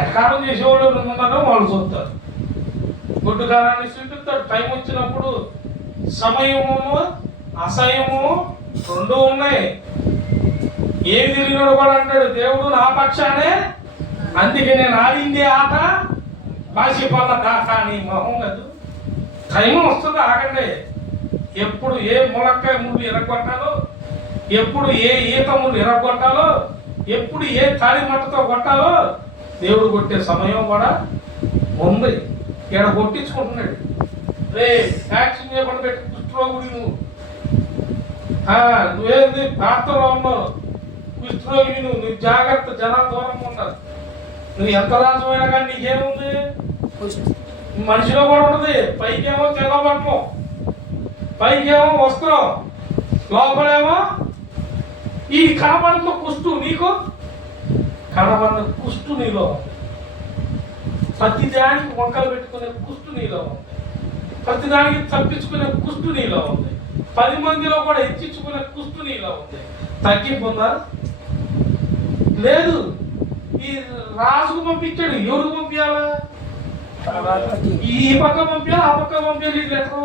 ఎటకారం చేసేవాళ్ళు ఉన్నారో వాళ్ళు చూస్తారు, గొడ్డుకారాన్ని చూపిస్తాడు. టైం వచ్చినప్పుడు సమయము అసహ్యము రెండు ఉన్నాయి. ఏమి తిరిగినాడు కూడా అంటాడు, దేవుడు నా పక్షానే, అందుకే నేను ఆడింది ఆట బాసిపల్ల దాకా నీ మొహం కాదు. టైం వస్తుంది, ఆగండి. ఎప్పుడు ఏ ములక్కాయ ముళ్ళు ఎరగొట్టాలో, ఎప్పుడు ఏ ఈత ముళ్ళు ఎరగొట్టాలో, ఎప్పుడు ఏ తాడి మట్టతో కొట్టాలో దేవుడు కొట్టే సమయం కూడా ఉంది. ఇక్కడ కొట్టించుకుంటున్నాడు. రే వ్యాక్సిన్ చేయకుండా పెట్టి కుష్ఠరోగుడి నువ్వేంది ప్రార్థనలో ఉన్నావు, కుష్ఠరోగిని నువ్వు జాగ్రత్త, జనాల దూరంగా ఉండాలి. నువ్వు ఎంత రాజమైనా కానీ నీకేముంది, మనిషిలో కూడా ఉండదు. పైకేమో తెల్లబట్టం, పైకేమో వస్త్రం, లోపలేమో ఈ కనబడిన కుష్టు, నీకు కనబడిన కుష్టు నీలో ఉంది. ప్రతి దానికి వంకలు పెట్టుకునే కుష్టు నీలో ఉంది. ప్రతి దానికి తప్పించుకునే కుష్టు నీలో ఉంది. 10 మందిలో కూడా హెచ్చించుకునే కుష్టు నీలో ఉంది. తగ్గిపోందా? లేదు. ఈ రాజుకు పంపించాడు, ఎవరికి పంపించాలా? ఈ పక్క పంపించాలి, ఆ పక్క పంపించాలి. ఇట్లా ఎక్కడ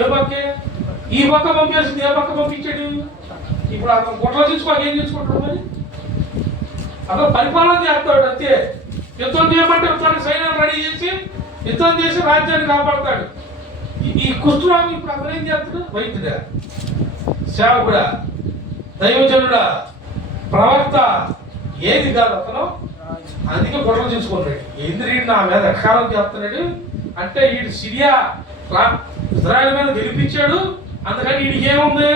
ఏ పక్కే? ఈ పక్క పంపించాల్సింది ఏ పక్క పంపించాడు? ఇప్పుడు అతను గుట్టలు తీసుకోవాలి, ఏం తీసుకుంటాడు? మరి అతను పరిపాలన చేస్తాడు అంతే. యుద్ధం చేయమంటే యుద్ధానికి సైన్యాన్ని రెడీ చేసి యుద్ధం చేసి రాజ్యాన్ని కాపాడతాడు. ఈ కుష్ఠరోగి ఇప్పుడు అతను ఏం చేస్తాడు? వైద్యుడా, సేవకుడా, దైవజనుడా, ప్రవక్త ఏది కాదు అతను. అందుకే గొడవలు చేసుకుంటాడు. ఏంద్రీడు నా మీద ఎకారం చేస్తున్నాడు అంటే, వీడు సిరియా ఇజ్రాయెల్ మీద గెలిపించాడు, అందుకని వీడికి ఏముంది?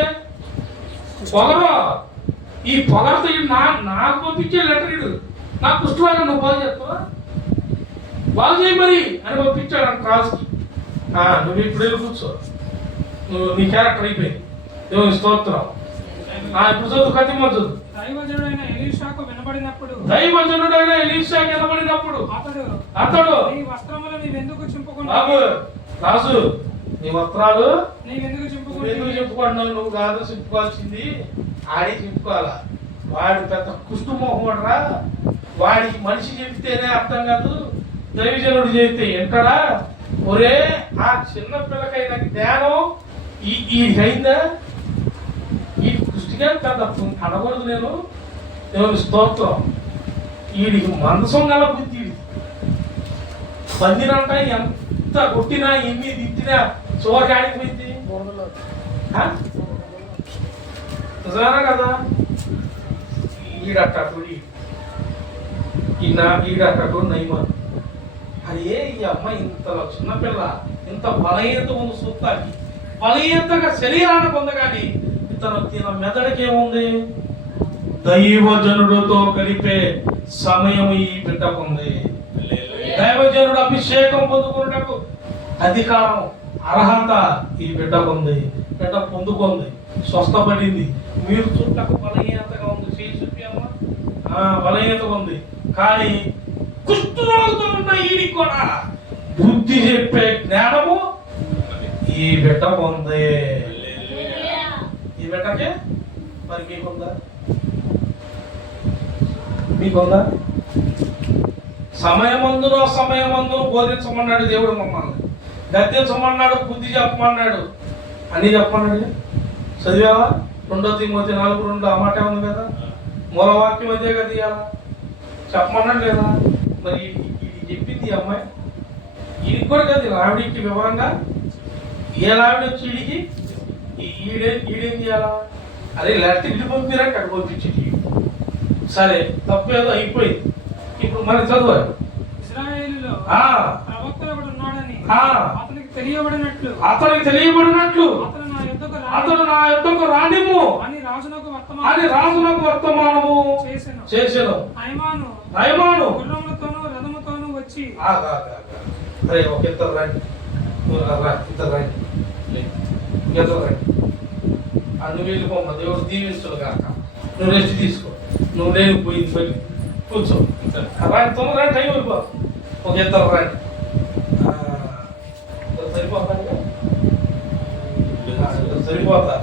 పొగరు. ఈ పొగరతో వీడు నాకు పంపించే లెటర్, వీడు నాకు కుష్ఠరోగం నువ్వు బాగు చేస్తావా, బాగు చేయి మరి అని పంపించాడు అంట రాజుకి. నువ్వు ఇప్పుడు వెళ్ళి కూర్చో, నువ్వు నీ క్యారెక్టర్ అయిపోయింది. దేవుని స్తోత్రం. ఇప్పుడు చదువు, కతిమ చదువు. దైవజనుడైన ఎలీషాకు వినబడినప్పుడు అతడు నీ వస్త్రములు నీవెందుకు చింపుకున్నావు? బాబు రాజు, నీ వస్త్రాలు నీవెందుకు చింపుకుంటున్నావు? నువ్వు కాదు చింపుకోవాల్సింది, ఆడి చింపుకోవాలా. వాడు పెద్ద కుష్ఠమోహుడురా, వాడికి మనిషి చెప్తేనే అర్థం కాదు, దైవజనుడు చెప్తే ఎంటడా? ఒరే, ఆ చిన్న పిల్లకైన జ్ఞానం ఈ అయిందా? ఈ కుష్టిగా పెద్ద అనకూడదు నేను. దేవుని స్తోత్రం. వీడికి మనసం గల బుద్ధి. పందినంట ఎంత కొట్టినా ఎన్ని తిట్టినా చివరికి ఆడిపోయింది. నిజమేనా కదా? ఈడట్టడు ఈడట్టడు నయమాను, అరే ఈ అమ్మాయి ఇంత చిన్నపిల్ల, ఇంత బలహీనత ఉంది సూత్తానికి, బలహీనతగా శరీరాన్ని పొందగాని తిన మెదడుకి ఏముంది? దైవజనుడితో కలిపే సమయం ఈ బిడ్డకుంది. దైవజనుడు అభిషేకం పొందుకున్నట్టు అధికారం, అర్హత ఈ బిడ్డకుంది. బిడ్డ పొందుకుంది, స్వస్థపడింది. మీరు చుట్టకు బలహీనతగా ఉంది, చేయి చూపి అమ్మ, బలహీనత ఉంది. కానీ కుష్ఠరోగంతో ఉన్న ఈడికి కూడా బుద్ధి చెప్పే జ్ఞానము ఈ బిడ్డకు ఉంది. ఈ బిడ్డకే మరి మీకుందా? మీకుందా? సమయమందును బోధించమన్నాడు దేవుడు మమ్మల్ని, గద్దించమన్నాడు, బుద్ధి చెప్పమన్నాడు, అని చెప్పమన్నాడు. చదివావా? 2 తిమోతి 4:2 ఆ మాట ఉంది కదా, మూలవాక్యం అదే కదా. ఇవాళ చెప్పమన్నాడు లేదా? మరి ఇది చెప్పింది ఈ అమ్మాయి, ఈడికి కూడా కదా, ఆవిడికి వివరంగా ఏ ఆవిడ వచ్చి ఈడికి ఈడేం చేయాలా? అదే లేకపోతే ఇటు పంపిరా, అక్కడ పంపించి సరే తప్పేదో అయిపోయింది. ఇప్పుడు మరి చదువు. ఇశ్రాయేలులో ప్రవక్త ఒకడు ఉన్నాడని అతనికి తెలియబడినట్లు అతను నా యొద్దకు రానిమ్ము అని రాజునకు వర్తమానము చేసెను. నయమాను గుర్రములతోనూ రథముతోనూ వచ్చి అరే ఒక ఇద్దరు రండి, ఇద్దరు రండి, నువ్వు వెళ్ళిపోమ్మ, దేవుడు దీవించడు కాక. నువ్వు రెస్ట్ తీసుకో, నువ్వు లేని పోయింది పోయి కూర్చో. రాండి, తొందర టైం వెళ్ళిపో. ఒక ఇద్దరు రండి, సరిపోతా.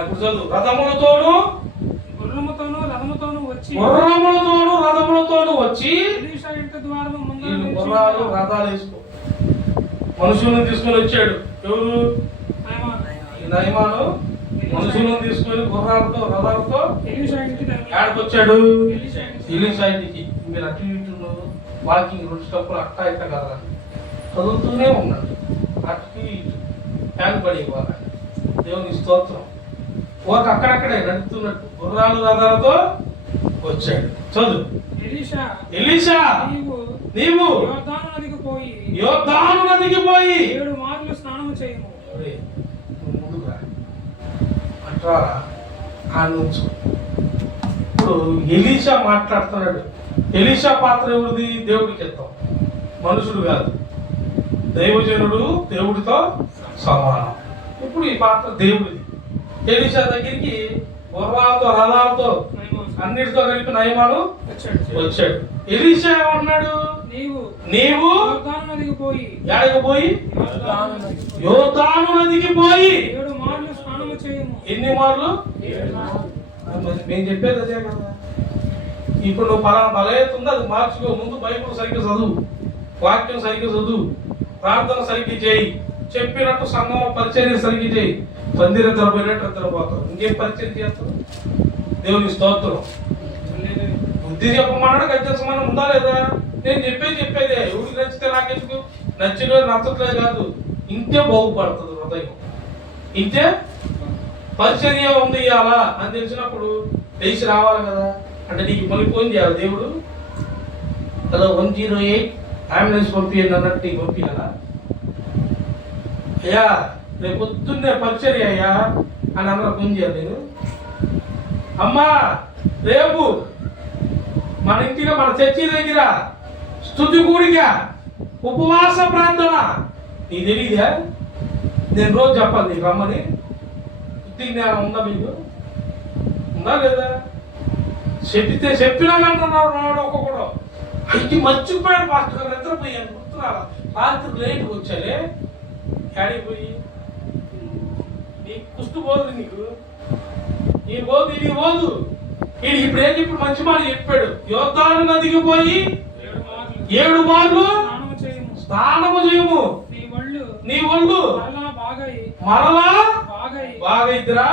ఇప్పుడు చదువు. గుర్రములతోనూ రథములతోనూ వచ్చి గుర్రాలు రథాలు వేసుకో. మనుషులను తీసుకొని వచ్చాడు. ఎవరు? నయమాను మనుషులను తీసుకొని గుర్రాలతో రథాలతో ఆడికొచ్చాడు ఎలీషా ఇంటికి. మీరు అటు ఇటు వాకింగ్ 2 స్టెప్పులు అట్టా ఇట్ట కదా చదువుతూనే ఉన్నాడు. అటు ఇటు ట్యాంక్ పడి ఇవ్వాలి. దేవుని స్తోత్రం. ఒక అక్కడక్కడే నడుపుతున్నట్టు గుర్రాలు రథాలతో వచ్చాడు. చదువు. ఎలీషా నీవు యోర్దాను నదికి పోయి 7 మార్లు స్నానము చేయము. ముందుకు రా అంటారా ఆలోచన. ఇప్పుడు ఎలీషా మాట్లాడుతున్నాడు. ఎలీషా పాత్ర ఎవరిది? దేవుడికి ఇస్తాం, మనుషుడు కాదు. దైవజనుడు దేవుడితో సమానం. ఇప్పుడు ఈ పాత్ర దేవుడిది. ఎలీషా దగ్గరికి గుర్రాలతో రథాలతో అన్నిటితో కలిపి నయమాను వచ్చాడు. ఎలీషా ఏమన్నాడు? నీవు నదికి పోయి యోర్దాను నదికి పోయి 7 మార్లు స్నానము చేయము. ఎన్ని మార్లు? నేను చెప్పేది అదే కదా. ఇప్పుడు నువ్వు బలహీనత అది మార్చుకో. ముందు బైబిల్ సరిగ్గా చదువు, వాక్యం సరిగ్గా చదువు, ప్రార్థన సరిగ్గా చేయి, చెప్పినట్టు సంఘం పరిచర్య సరిగ్గా చేయి. పందిరెద్దరు పోయినట్టు ఇద్దరు పోతారు. ఇంకేం పరిచయం చేస్తారు? దేవుని స్తోత్రం. బుద్ధి చెప్పమన్నాడు, గద్దించమని ఉందా లేదా? నేను చెప్పేదే ఎవరికి నచ్చితే నాకెందుకు, నచ్చినో నచ్చట్లేదు కాదు. ఇంతే బాగుపడుతుంది హృదయం. ఇంతే పరిచర్య ఉంది ఇవ్వాలా అని తెలిసినప్పుడు లేచి రావాలి కదా. అంటే నీకు మళ్ళీ ఫోన్ చేయాలి దేవుడు. హలో 108 అంబులెన్స్ పంపించండి అన్నట్టు నీకు పంపించాలా? అయ్యా రేపు పొద్దున్నే పరిచర్య అయ్యా అని అందరూ ఫోన్ చేయాలి. నేను అమ్మా రేపు మన ఇంటిగా మన చర్చి దగ్గర స్తుతి కూడిక ఉపవాస ప్రార్థన. నీకు తెలియదా? నేను రోజు చెప్పాలి నీకు రమ్మని. బుద్ధి జ్ఞానం ఉందా మీకు? ఉందా లేదా? చెప్పినా అంటున్నాడు రావడం. ఒక్కొక్కడు అయ్యి మర్చిపోయాడు. పాస్టర్ నిద్రపోయాను, గుర్తురాలా. రాత్రి లేట్కి వచ్చాలే. యాడికి పోయి నీకు కుస్తు పోదు, నీకు నీ పోదు, ఇది పోదు. వీడికి ఇప్పుడు ఏం చెప్పాడు? మంచి మాట చెప్పాడు. యోర్దాను నదికి పోయి 7 మార్లు స్నానము చేయము. నీ ఒళ్ళు మరలా బాగైద్దిరా.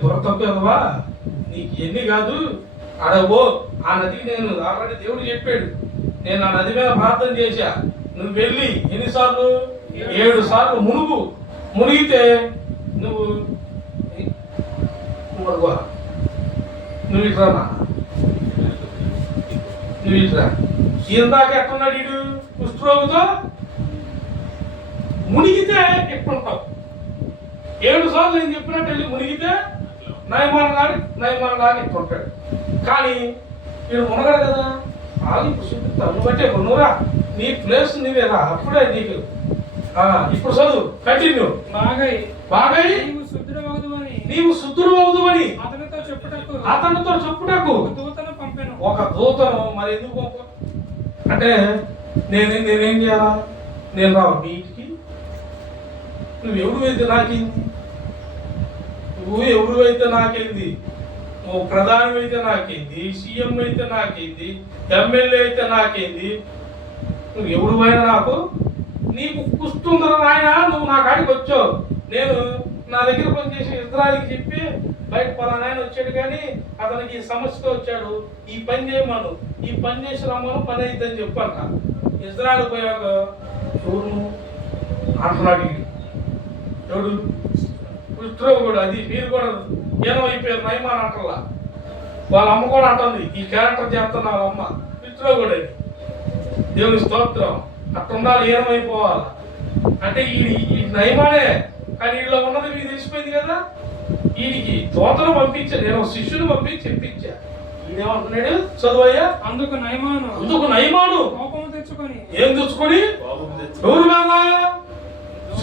బుర్ర తప్పేదవా? నీకు ఎన్ని కాదు, అడగబో. ఆ నదికి నేను ఆల్రెడీ దేవుడు చెప్పాడు. నేను ఆ నది మీద ప్రార్థన చేశా. నువ్వు వెళ్ళి ఎన్నిసార్లు? 7 సార్లు మునుగు. మునిగితే నువ్వు నువ్వు ఇట్రా నువ్వు ఇట్లా ఇందాక ఎట్టున్నాడు వీడు కుష్ఠరోగితో మునిగితే ఎట్టుంటావు 7 సార్లు నేను చెప్పినట్టు వెళ్ళి మునిగితే నయమానగాడు ఎట్టుంటాడు. కానీ వీడు మునగడు కదా. ఇప్పుడు చూపిస్తాను బట్టే నువ్వురా నీ ప్లేస్ నీవేరా అప్పుడే నీకు. ఇప్పుడు చదువు కంటిన్యూ. బాగై నీవు శుద్ధుడు అవుదువని అతనితో చెప్పుటకు ఒక దూతను. మరి ఎందుకు పంప అంటే నేనేం చేయాలా? నేను రావు మీ ఇంటికి? నువ్వు ఎవరు అయితే నాకేంది? నువ్వు ఎవరు అయితే నాకేంది? నువ్వు ప్రధాని అయితే నాకేంది? సీఎం అయితే నాకేంది? ఎమ్మెల్యే అయితే నాకేంది? నువ్వు ఎవడు అయినా నాకు నీకు కుస్తుందర నాయన. నువ్వు నా కాడికి వచ్చావు. నేను నా దగ్గర పనిచేసి ఇజ్రాయిల్కి చెప్పి బయట పలానాయన వచ్చాడు కానీ అతనికి ఈ సమస్యతో వచ్చాడు, ఈ పని చేయమను, ఈ పని చేసి రమ్మను, పని అయిద్దని చెప్పంట. ఇజ్రాయిల్ పోయాక ఎవరు అంటున్నాడు ఎవడు కుష్ఠరోగుడు. అది మీరు కూడా ఏమైపోయారు నయమాన్ అంటల్లా. వాళ్ళ అమ్మ కూడా అంటుంది ఈ క్యారెక్టర్ చేస్తున్నా వాళ్ళ అమ్మ కుష్ఠరోగుడు అని. దేవుని స్తోత్రం. అట్లా ఉండాలి, ఏమైపోవాలి అంటే ఈ నయమానే. కానీ వీళ్ళలో ఉన్నది మీకు తెలిసిపోయింది కదా. వీడికి దోతను పంపించాను, నేను శిష్యుని పంపించి చెప్పించా. ఈడేమంటున్నాడు చదువయ్యా. అందుకు నయమాను కోపం తెచ్చుకొని ఏం తెచ్చుకొని ఎవరి మీద?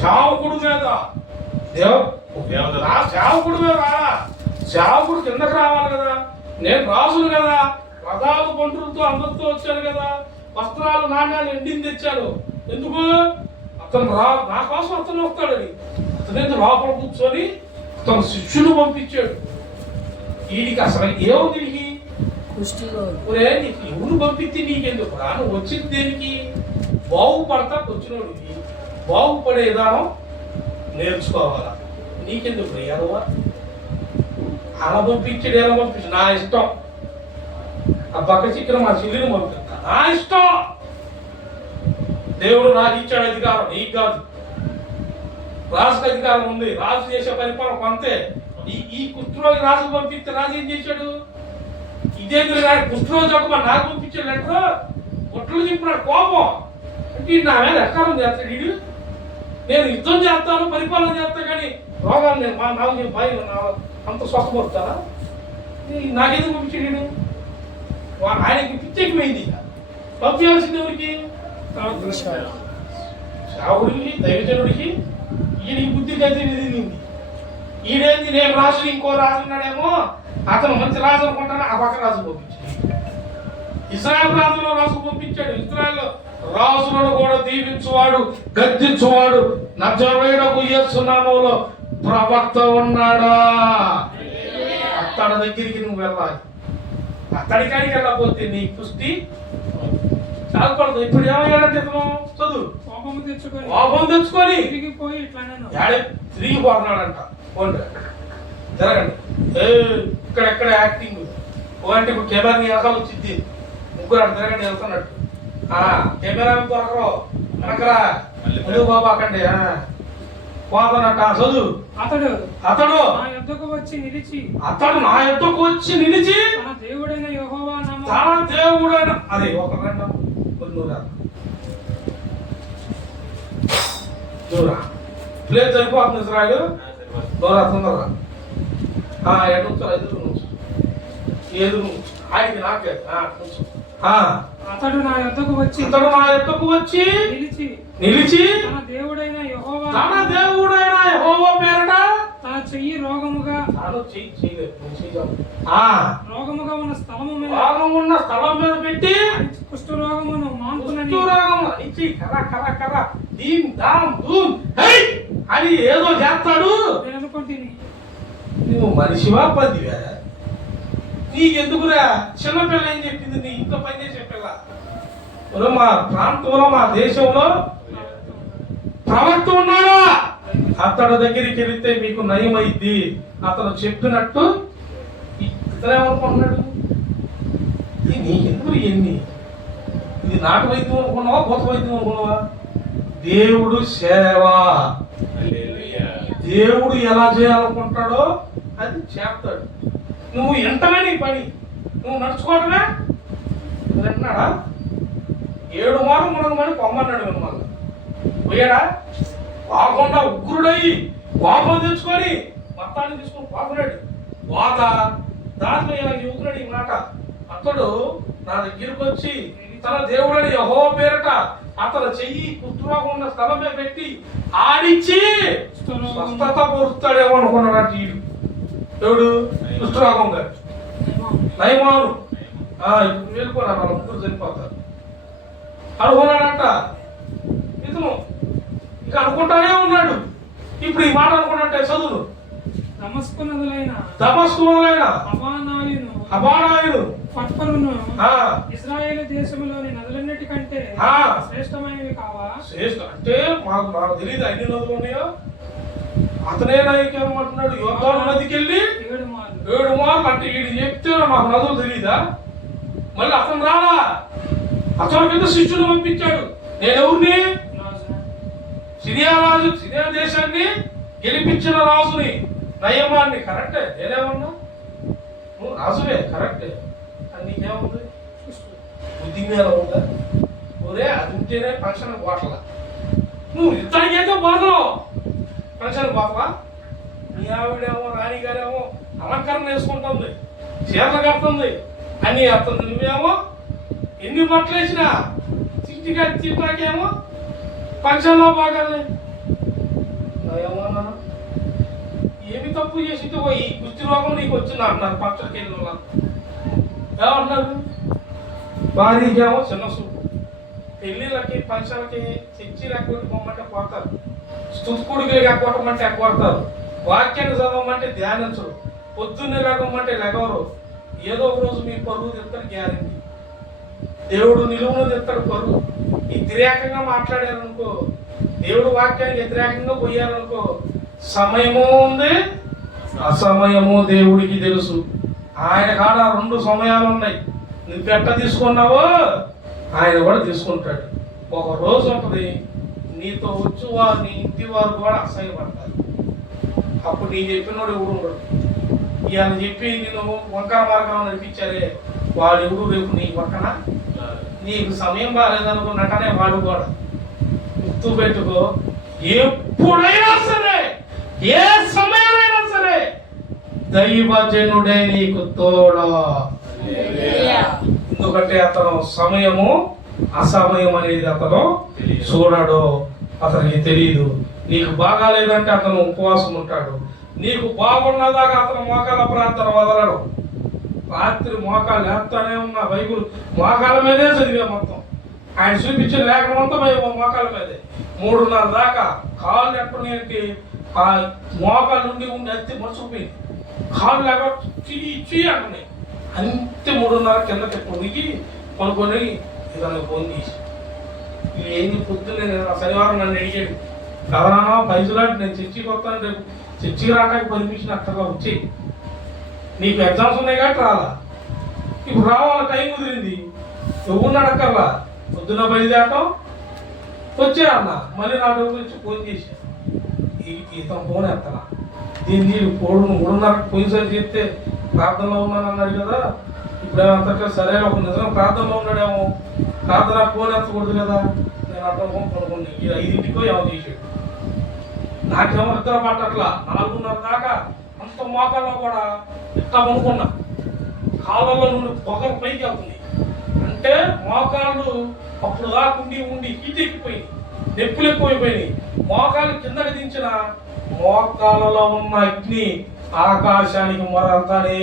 సేవకుడు మీద. సేవకుడు మీద రాలా. సేవకుడు కిందకు రావాలి కదా. నేను రాజును కదా, రథాలు బంటులతో అందరితో వచ్చాను కదా, వస్త్రాలు నాణ్యాలు ఎండిని తెచ్చాను. ఎందుకు? అతను నా కోసం అతను వస్తాడని. అతనేది లోపల కూర్చొని తన శిష్యులు పంపించాడు. వీడికి అసలు ఏముంది? నీకు ఎవరు పంపిస్తే నీకెందుకు రా? నువ్వు వచ్చింది దేనికి? బాగుపడతా వచ్చినోడికి బాగుపడే విధానం నేర్చుకోవాలా. నీకెందుకు ఎదవా? అలా పంపించాడు, ఎలా పంపించాడు నా ఇష్టం. ఆ పక్క చిక్కన మా చెల్లిని పంపిస్తా నా ఇష్టం. దేవుడు నాకు ఇచ్చాడు అధికారం, నీకు కాదు. రాజుకు అధికారం ఉంది, రాజు చేసే పరిపాలన అంతే. ఈ కుష్ఠరోగి రాజు పంపిస్తే రాజు ఏం చేశాడు? ఇదే కుష్ఠరోగి ఒక నాకు పంపించాడు లెటర్. ఒట్లు చెప్పినాడు కోపం. అంటే నా మీద ఎక్కారం చేస్తాడు వీడు. నేను యుద్ధం చేస్తాను, పరిపాలన చేస్తాను, కానీ రోగాలు నేను నాకు భయం అంత స్వస్థపడుతానా? నాకెందుకు పంపించాడు వీడు? ఆయనకి పిచ్చెక్కిపోయింది. పంపించాల్సింది ఎవరికి? శావుడికి, దైవజనుడికి. ఈయనకి బుద్ధి గతి విధింది. ఈడేంది నేను రాజు, ఇంకో రాజు ఉన్నాడేమో, అతను మంచి రాజు అనుకుంటాను, ఆ పక్క రాజు పంపించాడు. ఇజ్రాయెల్ రాజులో రాజు పంపించాడు. ఇజ్రాయెల్ రాజులను కూడా దీవించువాడు, గద్దించువాడు నజరేయుడగు యేసు నామములో ప్రవక్త ఉన్నాడా? అతడి దగ్గరికి నువ్వు వెళ్ళాలి. అతడికాడికి వెళ్ళకపోతే నీ పుష్టి చాలపడదు. ఇప్పుడు ఏమయ్యాడంటే చదువు కోపం తెచ్చుకొని తిరిగి పోతున్నాడంట. జరగండి ఇక్కడెక్కడ యాక్టింగ్ అంటే ఇప్పుడు కెమెరా వెనకాల వచ్చింది, ముగ్గురు అక్కడ తిరగండి వెళ్తున్నట్టు. కెమెరా దొరకరు వెనకరా ముందు బాబా అక్కండి పోతానట. చదువు అతడు నా యొద్దకు వచ్చి నిలిచి తన దేవుడైన అదే ఒక దూరా ప్లేస్ సరిపోతుంది. ఇజ్రాయిల్ దూరా తొందరగా ఎటు ఎదురు నుంచి ఎదురు ఆయనకి నాకే అతడు నా యొద్దకు వచ్చి నిలిచి తన దేవుడైన యెహోవా పేరట తన చెయ్యి రోగముగా ఉన్న స్థలము మీద పెట్టి కుష్ఠరోగమును మాన్పునని అని ఏదో చేస్తాడు. నేను అనుకుంటుని నువ్వు మనిషివా పందివా? నీకెందుకురా? చిన్నపిల్ల ఏం చెప్పింది? నీ ఇంట్లో పనిచేసే పిల్ల. మా ప్రాంతంలో మా దేశంలో ప్రవక్త ఉన్నాడా? అతడు దగ్గరికి వెళితే మీకు నయమైద్ది. అతను చెప్పినట్టు ఇతనేమనుకుంటున్నాడు? నీకెందుకు ఎన్ని? ఇది నాటు వైద్యం అనుకున్నావా, కొత్త వైద్యం అనుకున్నావా? దేవుడు సేవ. దేవుడు ఎలా చేయాలనుకుంటాడో అది చేస్తాడు. నువ్వు ఎంతమే నీ పని, నువ్వు నడుచుకోవటమే. వింటున్నాడా? 7 మార్లు మునగమని పొమ్మన్నాడు మిమ్మల్ని. పోయాడా? కాకుండా ఉగ్రుడై కోపం తెచ్చుకొని మొత్తాన్ని తీసుకొని పోతున్నాడు. వాత దాంట్లో ఇలా చెబుతున్నాడు ఈ మాట. అతడు నా దగ్గరికి వచ్చి తన దేవుడని యెహోవా పేరట అతను చెయ్యి కుష్ఠరోగం ఉన్న స్థలం మీద పెట్టి ఆడిచ్చి స్వస్థత పొరుస్తాడేమో అనుకున్నాడు. ఈడు దేవుడు కుష్ఠరోగం గారు నయమాను ఇప్పుడు వెళ్ళిపోరారు, వాళ్ళ ముగ్గురు చనిపోతారు అనుకున్నాడంట. ఇతను ఇంకా అనుకుంటానే ఉన్నాడు. ఇప్పుడు ఈ మాట అనుకున్నట్టే చదువు. దమస్కు నదులైన అబానాయును పట్పరును ఇశ్రాయేలు దేశంలోని నదులన్నిటికంటే శ్రేష్టమైనవి కావా? శ్రేష్ట అంటే మాకు తెలియదు అన్ని నదులు ఉన్నాయో. అతనే నాయకేమంటున్నాడు, యోర్దాను నదికి వెళ్ళి 7 మార్లు అంటే వీడు చెప్తే మాకు నదులు తెలియదా? మళ్ళీ అతను రాలా, అతని కింద శిష్యులు పంపించాడు. నేనెవరిని? సిరియా రాజు, సిరియా దేశాన్ని గెలిపించిన రాజుని, నయమాన్ని. కరెక్టే, నేనేమన్నా నువ్వు రాజువే, కరెక్టే. అని నీకేముంది? బుద్ధి మీద ఉందా? ఒరే అది ఉంటేనే ఫంక్షన్ పోట్ల. నువ్వు ఇతనికైతే పోతావు ఫంక్షన్ పోతవా? మీ ఆవిడేమో రాణి గారేమో అలంకరణ వేసుకుంటుంది, చీరలు కడుతుంది అని అతను. నువ్వేమో ఎన్ని బట్టలు వేసినా చిట్టిగా తిట్టాకేమో ఫంక్షన్లో బాగానే. ఏమన్నా ఏమి తప్పు చేసింది పోయి కుష్టి రోగం నీకు వచ్చింది అంటున్నారు పచ్చడికి వెళ్ళిన వాళ్ళు. ఏమంటున్నారు? భార్యకేమో చిన్న సూపు, పెళ్ళిళ్ళకి ఫంక్షన్లకి చర్చి ఎగ్గొట్టుకోమంటే పోతారు, స్తుతికుడికి ఎగ్గొట్టమంటే ఎగ్గొడతారు, వాక్యాన్ని చదవమంటే ధ్యానించరు, పొద్దున్నే లేకమంటే లెగవరు. ఏదో ఒక రోజు మీ పరువు తెస్తాడు గ్యారెంటీ. దేవుడు నిలువును తెస్తాడు పరువు. వ్యతిరేకంగా మాట్లాడారనుకో, దేవుడు వాక్యానికి వ్యతిరేకంగా పోయారనుకో, సమయము ఉంది, అసమయము దేవుడికి తెలుసు. ఆయన కాడ 2 సమయాలు ఉన్నాయి. నువ్వు ఎట్ట తీసుకున్నావో ఆయన కూడా తీసుకుంటాడు. ఒక రోజు ఉంటుంది నీతో వచ్చేవారు, నీ ఇంటి వారు కూడా అసహ్యపడతారు. అప్పుడు నీ చెప్పినోడు ఎవడు ఉండడు. ఇవాళ చెప్పి నేను వంకర మార్గం నడిపించారే వాడు ఎవడు రేపు నీ పక్కన. నీకు సమయం బాగాలేదనుకున్నట్టనే వాడు కూడా. గుర్తు పెట్టుకో, ఎప్పుడైనా సరే ఏ సమయమైనా సరే దైవజనుడే నీకు తోడా. ఎందుకంటే అతను సమయము అసమయం అనేది అతను చూడడు, అతనికి తెలియదు. నీకు బాగాలేదంటే అతను ఉపవాసం ఉంటాడు, నీకు బాగున్నదాకా అతను మోకాల ప్రార్థన వదలడు. రాత్రి మోకాలు లేస్తానే ఉన్న బైబుల్ మోకాల మీదే చదివే మొత్తం. ఆయన చూపించిన లేఖనం అంతా మోకాల మీదే. 3:30 దాకా కాళ్ళు ఎట్టడానికి ఆ మోకాలు ఉండి అత్తి మర్చిపోయింది. కాళ్ళు లేక చీ అంటున్నాయి. అంతే 3:30 కిందకి పొడిగి కొనుక్కొని ఇతను ఫోన్ చేసి ఏంది పొద్దున్నే శనివారం నన్ను అడిగాడు, కదనా పైసలాంటి నేను చర్చికి వస్తాను, రేపు చర్చికి రావడానికి పర్మిషన్ అక్కగా వచ్చేయి, నీకు ఎగ్జామ్స్ ఉన్నాయి కాబట్టి రాలా, ఇప్పుడు రావాల టైం కుదిరింది, ఎవరిని అడక్కర్లా, పొద్దున్న బయలుదేరటం వచ్చే అన్న. మళ్ళీ నా గురించి ఫోన్ చేశాను, ఇతను ఫోన్ ఎత్తనా, దీన్ని పోడు 3:30 పోయినసారి చెప్తే ప్రార్థనలో ఉన్నాను అన్నాడు కదా, ఇప్పుడు ఏమంతటే సరే ఒక నిజంగా ప్రార్థనలో ఉన్నాడేమో, ప్రార్థన ఫోన్ ఎత్తకూడదు కదా, నేను అర్థం కొనుక్కోండి 5ంటికో ఏమో చేసాడు. నాకేమో నిద్ర పట్టట్లా, 4:30 దాకా అంత మోకాల్లో కూడా ఇట్లా కొనుక్కున్నా, కాళ్ళలో నుండి పొగ పైకి వెళ్తుంది. అంటే మోకాళ్ళు అప్పుడు దాకా ఉండి హీట్ ఎక్కిపోయి నొప్పులు ఎక్కువైపోయినాయి. మోకాలు కిందకి దించిన మోకాలలో ఉన్న అగ్ని ఆకాశానికి మొరంతానే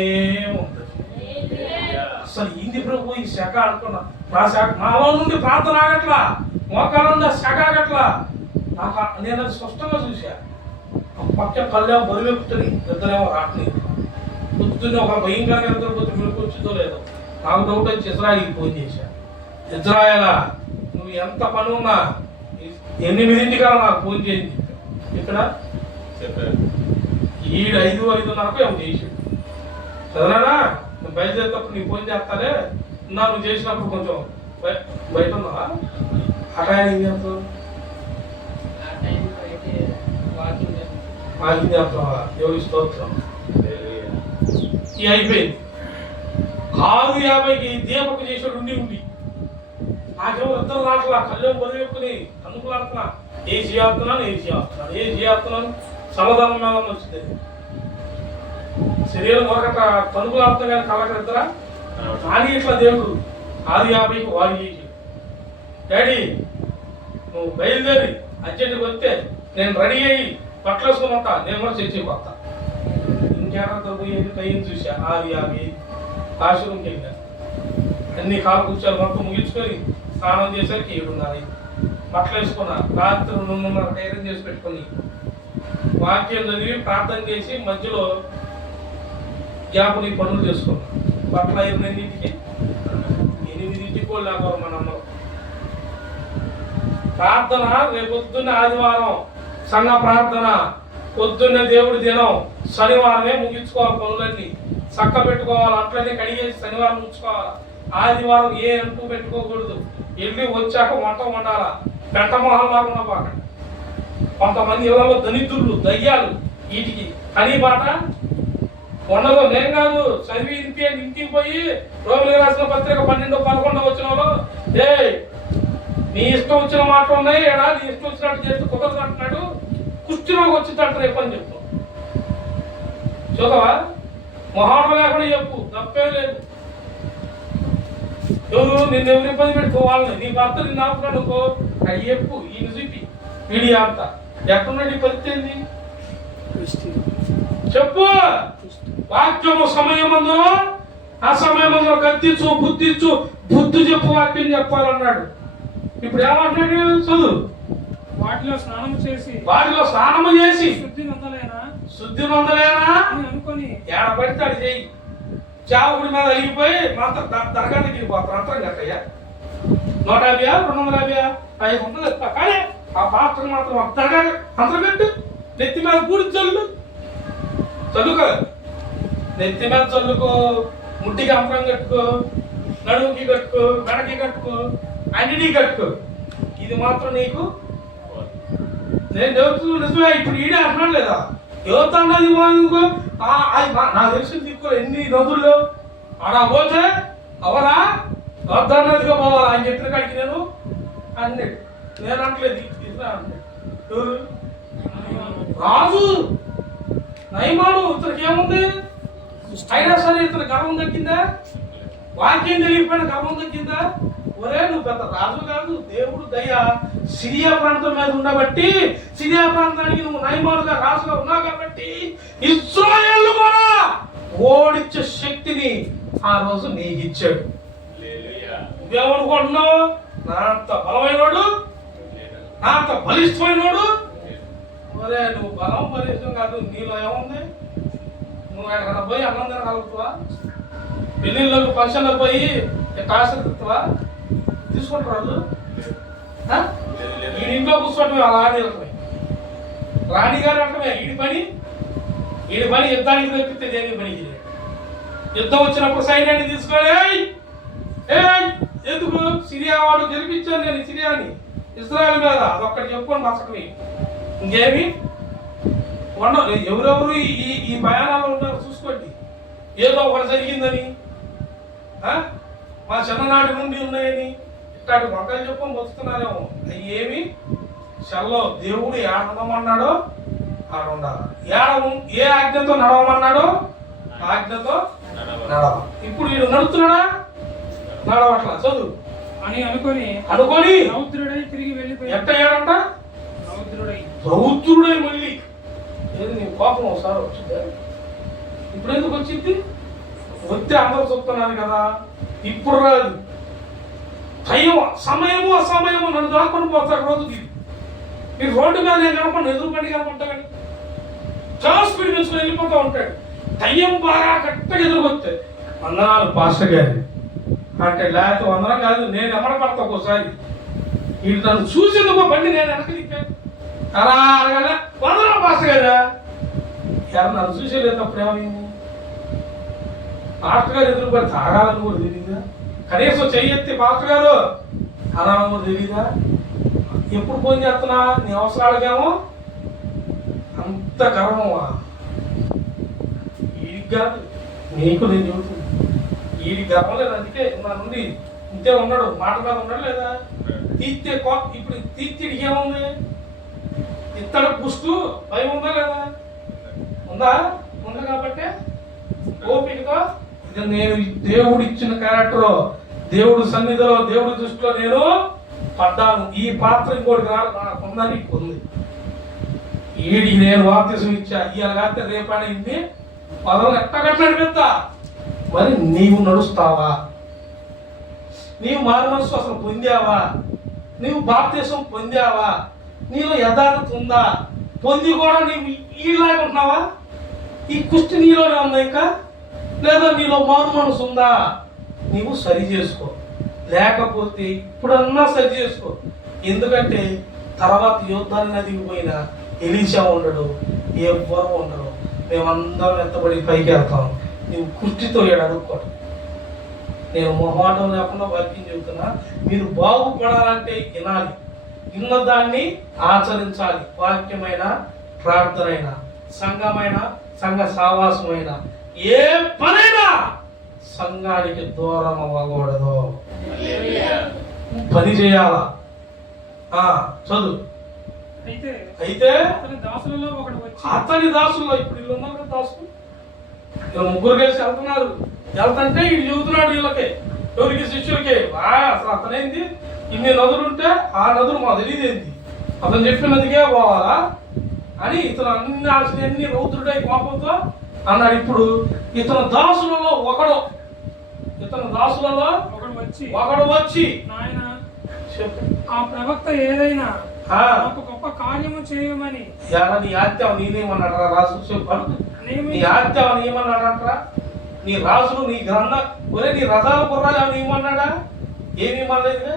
ఉంటుంది. అసలు ఇంది ప్రభు ఈ శాఖ అనుకున్నా, నా శాఖ నాలో నుండి ప్రార్థన ఆగట్లా, మోకాల నుండి శాఖ ఆగట్లా. నాకు నేను అది స్పష్టంగా చూసా. పక్క కళ్ళేమో బరువెక్కుతుంది, ఇద్దరేమో రావట్లేదు. పొద్దున్నే ఒక భయంకరంగా నిద్రపోతే మీకు వచ్చిందో లేదో నాకు డౌట్ వచ్చి ఇజ్రాయిల్కి ఫోన్ చేశా, ఇజ్రాయలా నువ్వు ఎంత పని ఉన్నా 8ంటికల్లా నాకు ఫోన్ చేయండి ఇక్కడ ఈడు 5:30కు ఏమో చేసాడు. చదవనా నువ్వు బయలుదేరేటప్పుడు నీకు ఫోన్ చేస్తానే, నువ్వు చేసినప్పుడు కొంచెం బయట ఉన్నావా, అటా ఏం చేస్తావు, వాకింగ్ చేస్తావా, ఎవరి స్తోత్రం. ఈ అయిపోయింది 6:50కి దీపకు చేసాడు ఉండి నాకేమో ఇద్దరు నాటలా కళ్ళు పొదిగొట్టుకుని కన్నుకులు ఆడుతున్నా ఏ చేస్తున్నాను సమాధానం మీద వచ్చింది. శరీరం ఒకట తణుకులు ఆడుతున్నా కానీ కళ్ళకి ఇద్దరా కానీ ఇట్లా దేవుడు 6:50కి వాడు చేసి డాడీ నువ్వు బయలుదేరి అర్జెంట్కి వస్తే నేను రెడీ అయ్యి బట్టలు వేసుకుని వస్తా, నేను కూడా చర్చికి వస్తా. ఇంకేమంతా పోయేది టైం చూసా 6:50 ఆశ్రమంకి వెళ్ళా. అన్ని కాలు కూర్చొని మొత్తం ముగించుకొని స్నానం చేసరికి 7:30 బట్టలు వేసుకున్నా. రాత్రి 2:30 టైరం చేసి పెట్టుకొని వాక్యం చదివి ప్రార్థన చేసి మధ్యలో గ్యాపుని పనులు చేసుకున్నా. బట్టలు 8:00కి 8:00 కూడా లేకపోతే మన అమ్మ ప్రార్థన. రేపు పొద్దున్న ఆదివారం సంఘ ప్రార్థన, పొద్దున్న దేవుడి దినం, శనివారమే ముగించుకోవాలి పనులన్నీ చక్క పెట్టుకోవాలి. అట్లనే కడిగేసి శనివారం ఉంచుకోవాలి. ఆదివారం ఏ అంటూ పెట్టుకోకూడదు. వెళ్ళి వచ్చాక వంట వండాలా. పెంట మొహల్లాగా ఉన్న పాక కొంతమంది ఇళ్లలో దళితులు దయ్యాలు వీటికి కనీ బాట వండదు. నేను కాదు చదివి ఇంటికి పోయి రోగులు రాసిన పత్రిక 12, 11 వచ్చిన వాళ్ళు నీ ఇష్టం వచ్చిన మాటలు ఉన్నాయి ఏడా నీ ఇష్టం వచ్చినట్టు చేస్తే కుదరదు అంటున్నాడు. కుర్చీలోకి వచ్చిందంట రేపు అని చెప్పు. చూడవా మొహాటం లేకుండా చెప్పు, తప్పేం లేదు. ఎవరు నిన్ను ఎవరు ఇబ్బంది పెట్టుకోవాలని నీ భర్త నిన్ను ఆపుతున్నాడు అనుకో అది చెప్పు. ఈయన చూపి వీడియో అంతా ఎక్కడున్నాడు ఈ పరిస్థితి ఏంది చెప్పు. వాక్యము సమయమందు అసమయమందు గద్దించు బుద్ధించు బుద్ధి చెప్పు వాక్యం చెప్పాలన్నాడు. ఇప్పుడు ఏమంటాడు చదువు. వాటిలో స్నానము చేసి శుద్ధి నొందలేనా అనుకొని ఏడ పడితాడు చెయ్యి చావుడి మీద అలిగిపోయి మాత్రం దర్గా దగ్గరికి పోతారు. అంతరం కట్టయ్యా 150, 250, 500 ఇస్తా. కానీ ఆ పాత్ర మాత్రం దర్గా అంతరం కట్టు. నెత్తి మీద పూడి చల్లుకో, నెత్తి మీద చల్లుకో, ముట్టికి అంతరం కట్టుకో, నడుముకి కట్టుకో, మెడకి కట్టుకో, అన్నిటికీ కట్టుకో. ఇది మాత్రం నీకు నేను చెబుతున్నా నిజమే. ఇప్పుడు ఈడే అంటున్నాడు లేదా యువత అన్నది నాకు తెలిసి దిక్కు ఎన్ని నదుల్లో ఆడ పోతే అవరా యువతన్నదిగా పోవాలి అని చెప్పిన కాడికి నేను అన్నాడు. నేను అంటలేదు అన్నాడు ఎవరు రాజు నయమాడు. ఇతనికి ఏముంది అయినా సరే ఇతను గర్వం దక్కిందా? వాక్యం తెలియకపోయిన గర్వం దక్కిందా? ఒరే నువ్వు పెద్ద రాజు కాదు, దేవుడు దయ సిరియా ప్రాంతం మీద ఉండబట్టి సిరియా ప్రాంతానికి నువ్వు నయమానుగా రాజుగా ఉన్నావు కాబట్టి ఇశ్రాయేలు కూడా ఓడించే శక్తిని ఆ రోజు నీకు ఇచ్చాడు. నువ్వేమనుకుంటున్నావు? నా అంత బలమైనోడు, నా అంత బలిష్టమైనోడు. ఒరే నువ్వు బలం బలిష్టం కాదు, నీలో ఏముంది? నువ్వు ఎక్కడ పోయి అన్నం తినగలుగుతావా? పెళ్ళిళ్ళకు ఫంక్షన్లకు పోయి కాసెత్తుతావా? తీసుకుంటారు ఈ ఇంట్లో కూర్చోటమే అలా నిలకమే రాణిగారు అంటమే ఈడి పని యుద్ధానికి తెప్పితే దేనికి పనికి. యుద్ధం వచ్చినప్పుడు సైన్యాన్ని తీసుకోలే ఎందుకు సిరియా వాడు గెలిపించాను నేను సిరియాని ఇజ్రాయెల్ మీద అదొక్కటి చెప్పుకొని మసకని ఇంకేమి ఉండవు. ఎవరెవరు ఈ భయానాలు ఉన్నారో చూసుకోండి. ఏదో ఒకటి జరిగిందని మా చిన్ననాటి నుండి ఉన్నాయని ఇట్లాంటి మొక్కలు చెప్పని బతుకుతున్నారేమో. అవి ఏమి సెల్లో దేవుడు ఏడమన్నాడో ఆడ ఉండాలి. ఏ ఆజ్ఞతో నడవమన్నాడో ఆజ్ఞతో నడవ. ఇప్పుడు వీడు నడుస్తున్నాడా? నడవట్లా. చదువు అని అనుకొని రౌద్రుడై తిరిగి వెళ్ళిపోయి ఎట్ట ఏడంట రౌద్రుడై మళ్ళీ ఏది నీ కోపం ఒకసారి వచ్చిందా? ఇప్పుడు ఎందుకు వచ్చింది? వస్తే అందరూ చెప్తున్నారు కదా. ఇప్పుడు రాదు. టైం సమయము అసమయము నన్ను దాక్కొని పోతాడు రోజుకి. మీరు రోడ్డు మీద నేను కనపడి ఎదురు బండి కనపడతా కానీ చాలా స్పీడ్ పెంచుకొని వెళ్ళిపోతూ ఉంటాడు. టైం బాగా కరెక్ట్గా ఎదురుకొస్తే వందనాలు పాస్టర్ గారి అంటే లేకపోతే వందనం కాదు. నేను ఎమ్మడపడతా ఒక్కోసారి వీళ్ళు నన్ను చూసేందుకో బండి నేను వెనక తిప్పాను అలా అనగానే వందనాలు పాస్టర్ గారా ఎవరు నన్ను చూసేలేదప్పుడు ఏమైంది? పాస్టర్ గారు ఎదురు పడి తాగాలని కూడా తెలియదా? కనీసం చెయ్యెత్తి పాస్టర్ గారు అనాలని కూడా తెలీదా? ఎప్పుడు ఫోన్ చేస్తున్నా నీ అవసరాలకేమో అంత గర్వమా? వీడికి కాదు నీకు నేను చెబుతుంది. వీడి గర్వం లేదు. అందుకే నా నుండి ఉత్తే ఉన్నాడు, మాట మీద ఉన్నాడు లేదా? తీర్తే ఇప్పుడు తీర్చిడికి ఏముంది? ఇత్తడి పుస్తు భయం ఉందా లేదా? ఉందా? ఉంది కాబట్టి ఓపికతో ఇది నేను దేవుడు ఇచ్చిన క్యారెక్టర్, దేవుడు సన్నిధిలో దేవుడి దృష్టిలో నేను పడ్డాను, ఈ పాత్ర ఇంకోటి నాకుందని ఉంది. ఈడికి నేను బాప్తిసం ఇచ్చా, ఇవాళ కాస్తే రేపని ఇన్ని పదవులు ఎట్టగట్ల అనిపిస్తా. మరి నీవు నడుస్తావా? నీవు మారు మనసు అసలు పొందావా? నీవు బాప్తిసం పొందావా? నీలో యథార్థత ఉందా? పొంది కూడా నీవు ఈలాగా ఉంటున్నావా? ఈ కుష్టి నీలోనే ఉందా ఇంకా? లేదా నీలో మారు మనసు ఉందా? నీవు సరి చేసుకో, లేకపోతే ఇప్పుడన్నా సరి చేసుకో. ఎందుకంటే తర్వాత యుద్ధాన్ని దిగిపోయినా ఎలీషా ఉండడు, ఎవ్వరు ఉండరు, మేమందరం ఎత్తబడి పైకి వెళ్తాం. నువ్వు కుర్చీతో అడుక్కోడు. నేను మొహమాటం లేకుండా వాక్యం చెబుతున్నా. మీరు బాగుపడాలంటే వినాలి, విన్నదాన్ని ఆచరించాలి. వాక్యమైన, ప్రార్థనైనా, సంఘమైన, సంఘ సావాసమైన ఏ పనైనా సంఘానికి దూరం అవ్వకూడదు. పని చేయాలా? చదువు. అయితే అతని దాసులలో ఒకడు వచ్చి, అతని దాసుల్లో ఇప్పుడు వీళ్ళు ఉన్నారు కదా దాసులు, ఇలా ముగ్గురు కలిసి వెళ్తున్నారు. వెళ్తుంటే వీడు చెబుతున్నాడు వీళ్ళకి, ఎవరికి? శిష్యులకి. అసలు అతనేంది, ఇన్ని నదులు ఉంటే ఆ నదులు మా తెలియదేంది, అతను చెప్పిన నదికే పోవాలా అని ఇతను అన్ని రౌద్రుడై కోపంతో అన్నాడు. ఇప్పుడు ఇతను దాసులలో ఒకడు వచ్చి నాయన చెప్పు, ఆ ప్రవక్త ఏదైనా ఒక గొప్ప కార్యము చేయమని. నీ ఆత్మ నేనేమన్నాడరా రాజు? చెప్పు, నీ ఆత్మ ఏమన్నాడంటరా? నీ రాజులు నీ గ్రంథ ఒరే నీ రథాల గుర్రాలు ఏమైనా ఏమన్నాడా? ఏమేమనలేదు.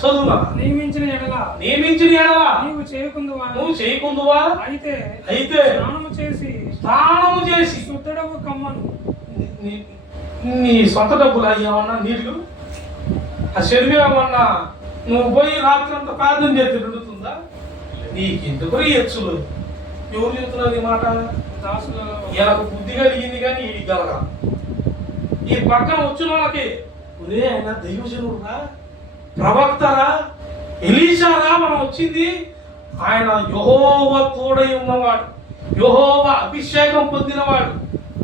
చదువునా? నియమించిన ఎడల నువ్వు చేయకుందువా? అయితే స్నానము చేసి శుద్ధుడవు కమ్మను. నీ సొంత డబ్బులు ఏమన్నా నీళ్లు ఆ చెరువు ఏమన్నా నువ్వు పోయి రాత్రి అంతా ప్రార్థన చేసి నిండుతుందా? నీకెందుకు ఎచ్చులు? ఎవరు చెబుతున్నారు ఈ మాట? ఇలా బుద్ధి కలిగింది కానీ ఈ గలగా ఈ పక్కన వచ్చిన వాళ్ళకి ఒరే ఆయన దైవజనుడురా, ప్రవక్తరా, ఎలీషారా మనం వచ్చింది. ఆయన యెహోవా తోడై ఉన్నవాడు, యెహోవా అభిషేకం పొందినవాడు.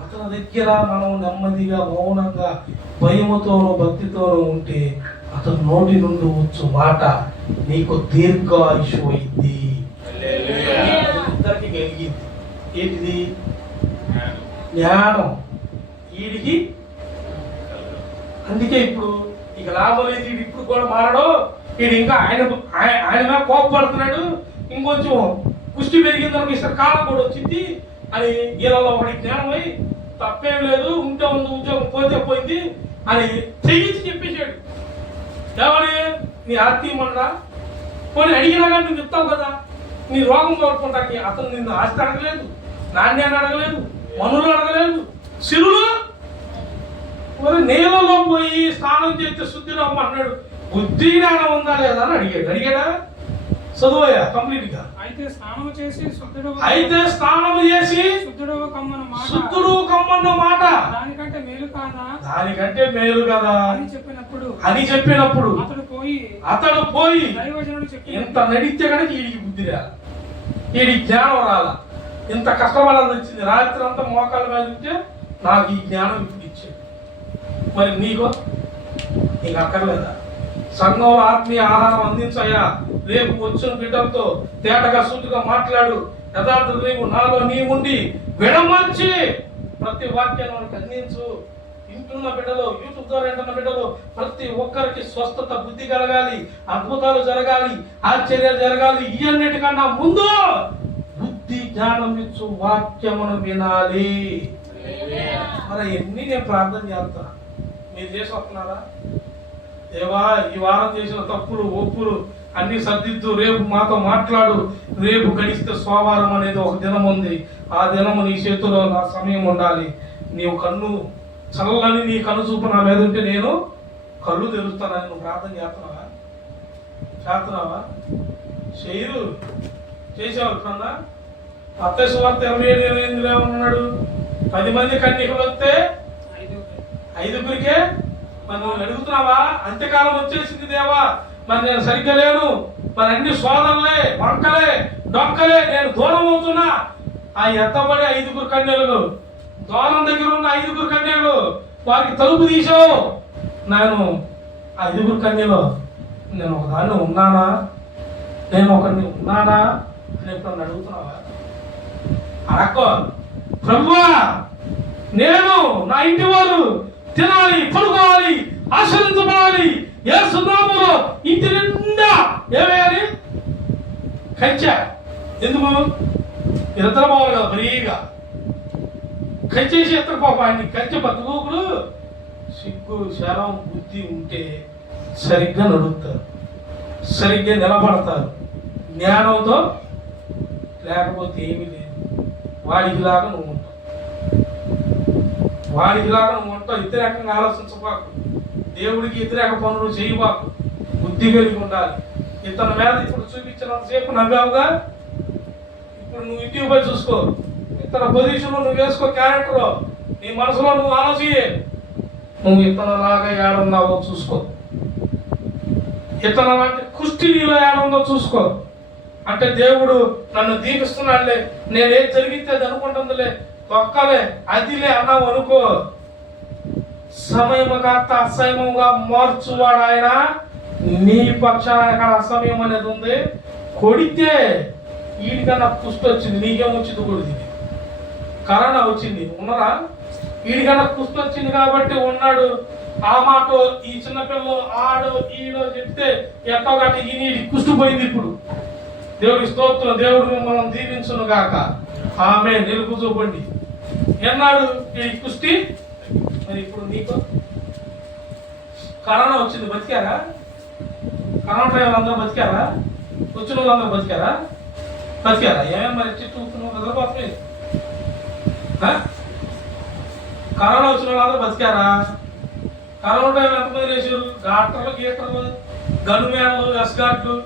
అతని దగ్గర మనం నెమ్మదిగా మౌనంగా భయముతోనూ భక్తితోనూ ఉంటే అతను నోటి నుండి వచ్చు మాట నీకు దీర్ఘాయుషు అయింది. ఇద్దరికి కలిగింది ఏంటిది? జ్ఞానం. వీడికి అందుకే ఇప్పుడు ఇక లాభం లేదు. వీడు ఇప్పుడు కూడా మారడు. వీడు ఇంకా ఆయన కోపపడుతున్నాడు. ఇంకొంచెం కుష్టి పెరిగిందనుకో ఇస్తారు కాలం కూడా వచ్చింది అని వీళ్ళలో ఒకటి జ్ఞానమై తప్పేం లేదు, ఉంటే ఉంది, ఉద్యోగం పోతే పోయింది అని తెగించి చెప్పేశాడు. ఏమని? నీ ఆత్మీయమన్నా కొన్ని అడిగినా కానీ నువ్వు చెప్తావు కదా. నీ రోగం కోరుకుంటాకి అతను నిన్ను ఆస్తి అడగలేదు, నాణ్యాన్ని అడగలేదు, మనులు అడగలేదు, సిరులు మరి నీళ్ళలో పోయి స్నానం చేస్తే శుద్ధి అన్నాడు. బుద్ధి జ్ఞానం ఉందా లేదా అని అడిగాడా? చదువయ్యా కంప్లీట్ గా. అయితే స్నానము చేసి శుద్ధుడు శుద్ధుడు కమ్మన్న మాట దానికంటే మేలు కదా అని చెప్పినప్పుడు అతడు పోయి ఇంత నడిస్తే కనుక వీడికి బుద్ధి రాల, వీడికి జ్ఞానం రాల. ఇంత కష్టపడాల్సి వచ్చింది. రాత్రి అంతా మోకాళ్ళ మీద ఉంటే నాకు ఈ జ్ఞానం ఇప్పుడు ఇచ్చాడు. మరి నీకు అక్కర్లేదా? సంఘంలో ఆత్మీయ ఆహారం అందించాయా? రేపు వచ్చిన బిడ్డలతో తేటగా సూటిగా మాట్లాడు. యథార్థ నీవు నాలో నీవుండి విడమర్చి ప్రతి వాక్యాన్ని మనకు అందించు. ఇంటున్న బిడ్డలు, యూట్యూబ్ ద్వారా వింటున్న బిడ్డలు ప్రతి ఒక్కరికి స్వస్థత, బుద్ధి కలగాలి, అద్భుతాలు జరగాలి, ఆశ్చర్యాలు జరగాలి. ఇవన్నిటికన్నా ముందు బుద్ధి జ్ఞానం ఇచ్చు వాక్యమును వినాలి. మరి ఎన్ని నేను ప్రార్థన చేస్తాను, మీరు చేసి వస్తున్నారా? దేవా ఈ వారం చేసిన తప్పులు ఒప్పులు అన్ని సర్దిద్దు, రేపు మాతో మాట్లాడు. రేపు గడిస్తే సోమవారం అనేది ఒక దినం ఉంది. ఆ దినము నీ చేతిలో నా సమయం ఉండాలి. నీవు కన్ను చల్లని నీ కన్ను చూపు నా మీద ఉంటే నేను కళ్ళు తెరుస్తానని నువ్వు ప్రార్థన చేస్తున్నావా? చేయరు. చేసావు ఎప్పుడన్నా? మత్తయి సువార్త 27:8 ఉన్నాడు. 10 మంది కన్యకలు వస్తే 5గురికే మరి నువ్వు అడుగుతున్నావా? అంత్యకాలం వచ్చేసింది దేవా, మరి నేను సరిగ్గా లేను, మరి అన్ని శోధనలే, వంకలే, డొక్కలే, నేను దూరం అవుతున్నా. ఆ ఎత్తబడి 5 కన్యలు, దూరం దగ్గర ఉన్న 5 కన్యలు, వారికి తలుపు తీసావు. నేను ఆ 5 కన్యలో నేను ఒకదాన్ని ఉన్నానా, నేను ఒకరిని ఉన్నానా అని ఎప్పుడు అడుగుతున్నావా? అడక్కో. ప్రభువా, నేను నా ఇంటి వారు తినాలి, పడుకోవాలి, ఆశ్రయించబడాలి. యేసు నామములో ఇంటి నిండా ఏమేయాలి? కంచె. ఎందుకు? ఇద్దరు పోవాలి కదా ఫ్రీగా. కంచేసి ఇద్దరు పోపాన్ని కంచె బతుకులు. సిగ్గు, శరం, బుద్ధి ఉంటే సరిగ్గా నడుస్తారు, సరిగ్గా నిలబడతారు జ్ఞానంతో. లేకపోతే ఏమీ లేదు. వాడికిలాగా నువ్వు ఉంటావు, వాడికిలాగా నువ్వు ఉంటావు. వ్యతిరేకంగా ఆలోచించబాకు, దేవుడికి వ్యతిరేక పనులు చేయబాకు. బుద్ధి కలిగి ఉండాలి. ఇతని మీద ఇప్పుడు చూపించినంతసేపు నవ్వావుగా, ఇప్పుడు నువ్వు ఇంటికి పోయి చూసుకో. ఇతర పొజిషన్లో నువ్వు వేసుకో. క్యారెక్టర్ నీ మనసులో నువ్వు ఆలోచించే. నువ్వు ఇతనలాగా ఏడున్నావో చూసుకో. ఇతను లాంటి కుష్టి నీలో ఏడుందో చూసుకో. అంటే దేవుడు నన్ను దీపిస్తున్నాడులే, నేనేం జరిగితే అది అనుకుంటుందిలే, తొక్కలే, అదిలే అన్నావు అనుకో. సమయము కాస్త అసమయంగా మార్చువాడు ఆయన. నీ పక్షాన అసమయం అనేది ఉంది. కొడితే వీడికన్నా కుష్టి వచ్చింది, నీకేమొచ్చింది? కొడిది కరోనా వచ్చింది, ఉన్నరా? వీడికన్నా కుష్టి వచ్చింది కాబట్టి ఉన్నాడు. ఆ మాట ఈ చిన్నపిల్లలు ఆడో ఈడో చెప్తే ఎట్టో గట్టి ఈయన కుష్టి పోయింది. ఇప్పుడు దేవుడి స్తోత్రం. దేవుడు మిమ్మల్ని దీవించును గాక. ఆమె నిలుపు చూపండి. ఎన్నాడు ఈ కుష్టి? మరి ఇప్పుడు నీకు కరోనా వచ్చింది, బతికారా? కరోనా డ్రైవర్ అందరూ బతికారా? వచ్చిన వాళ్ళందరూ బతికారా? బతికారా? ఏమేమి మరి చెట్టు వదలపోతుంది. కరోనా వచ్చిన వాళ్ళందరూ బతికారా? కరోనా డ్రైవర్ ఎంతమంది వేసారు? డాక్టర్లు, గీటర్లు, గన్మ్యాన్లు, ఎస్గార్డ్లు,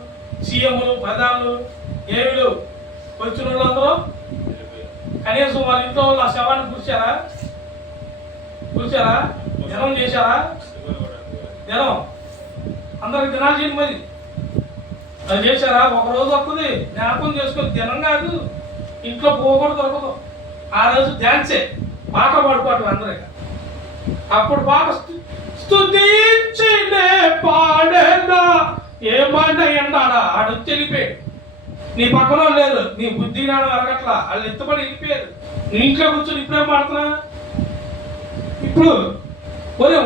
సీఎంలు, ప్రధానులు ఏమి లేవు. వచ్చిన వాళ్ళందరూ కనీసం వాళ్ళ ఇంట్లో వాళ్ళు ఆ శవాన్ని కూర్చారా? దినం చేశారా? దినం అందరికి దినాలు చేయండి. మరి అది చేశారా? ఒక రోజు వస్తుంది, జ్ఞాపకం చేసుకొని. దినం కాదు, ఇంట్లో పోకూడదు, దొరకదు. ఆ రోజు డ్యాన్సే, పాట పాడుకోవటం అందరికీ. అప్పుడు పాట స్తుతించినే పాడేదా ఏమన్నా ఎండాడా? ఆడు వెళ్ళిపోయాడు. నీ పక్కన లేదు, నీ బుద్ధి జ్ఞానం అరగట్లా, వాళ్ళు ఎత్తుపడి వెళ్ళిపోయారు. నీ ఇంట్లో కూర్చొని ఇప్పుడే పాడుతున్నా. ఇప్పుడు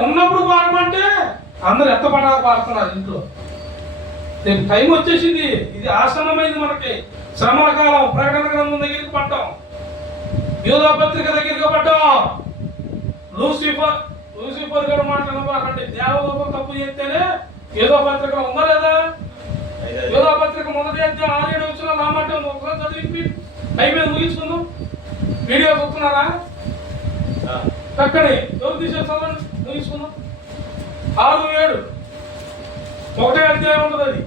ఉన్నప్పుడు పాడమంటే అందరు ఎత్తపడా పాడుతున్నారు ఇంట్లో. రేపు టైం వచ్చేసింది. ఇది ఆసన్నమైంది మనకి. శ్రమల కాలం. ప్రకటన గ్రంథం దగ్గరికి పడ్డాం, యూదా పత్రిక దగ్గరికి పడ్డాం. లూసిఫర్ గారు మాట్లాడబాకండి. దేవదూతం తప్పు చేస్తేనే యూదా పత్రిక ఉందా లేదా? యూదా పత్రిక 1వ అధ్యాయం 6-7 వచ్చిన నా మాట ఒకసారి చదివి అయిపోయి ముగించుకుందాం. వీడియో చూస్తున్నారా? చక్కని ఎవరు తీసేస్తామని ముగించుకుందాం. 6-7 1వ అధ్యాయం ఉంటుంది. అది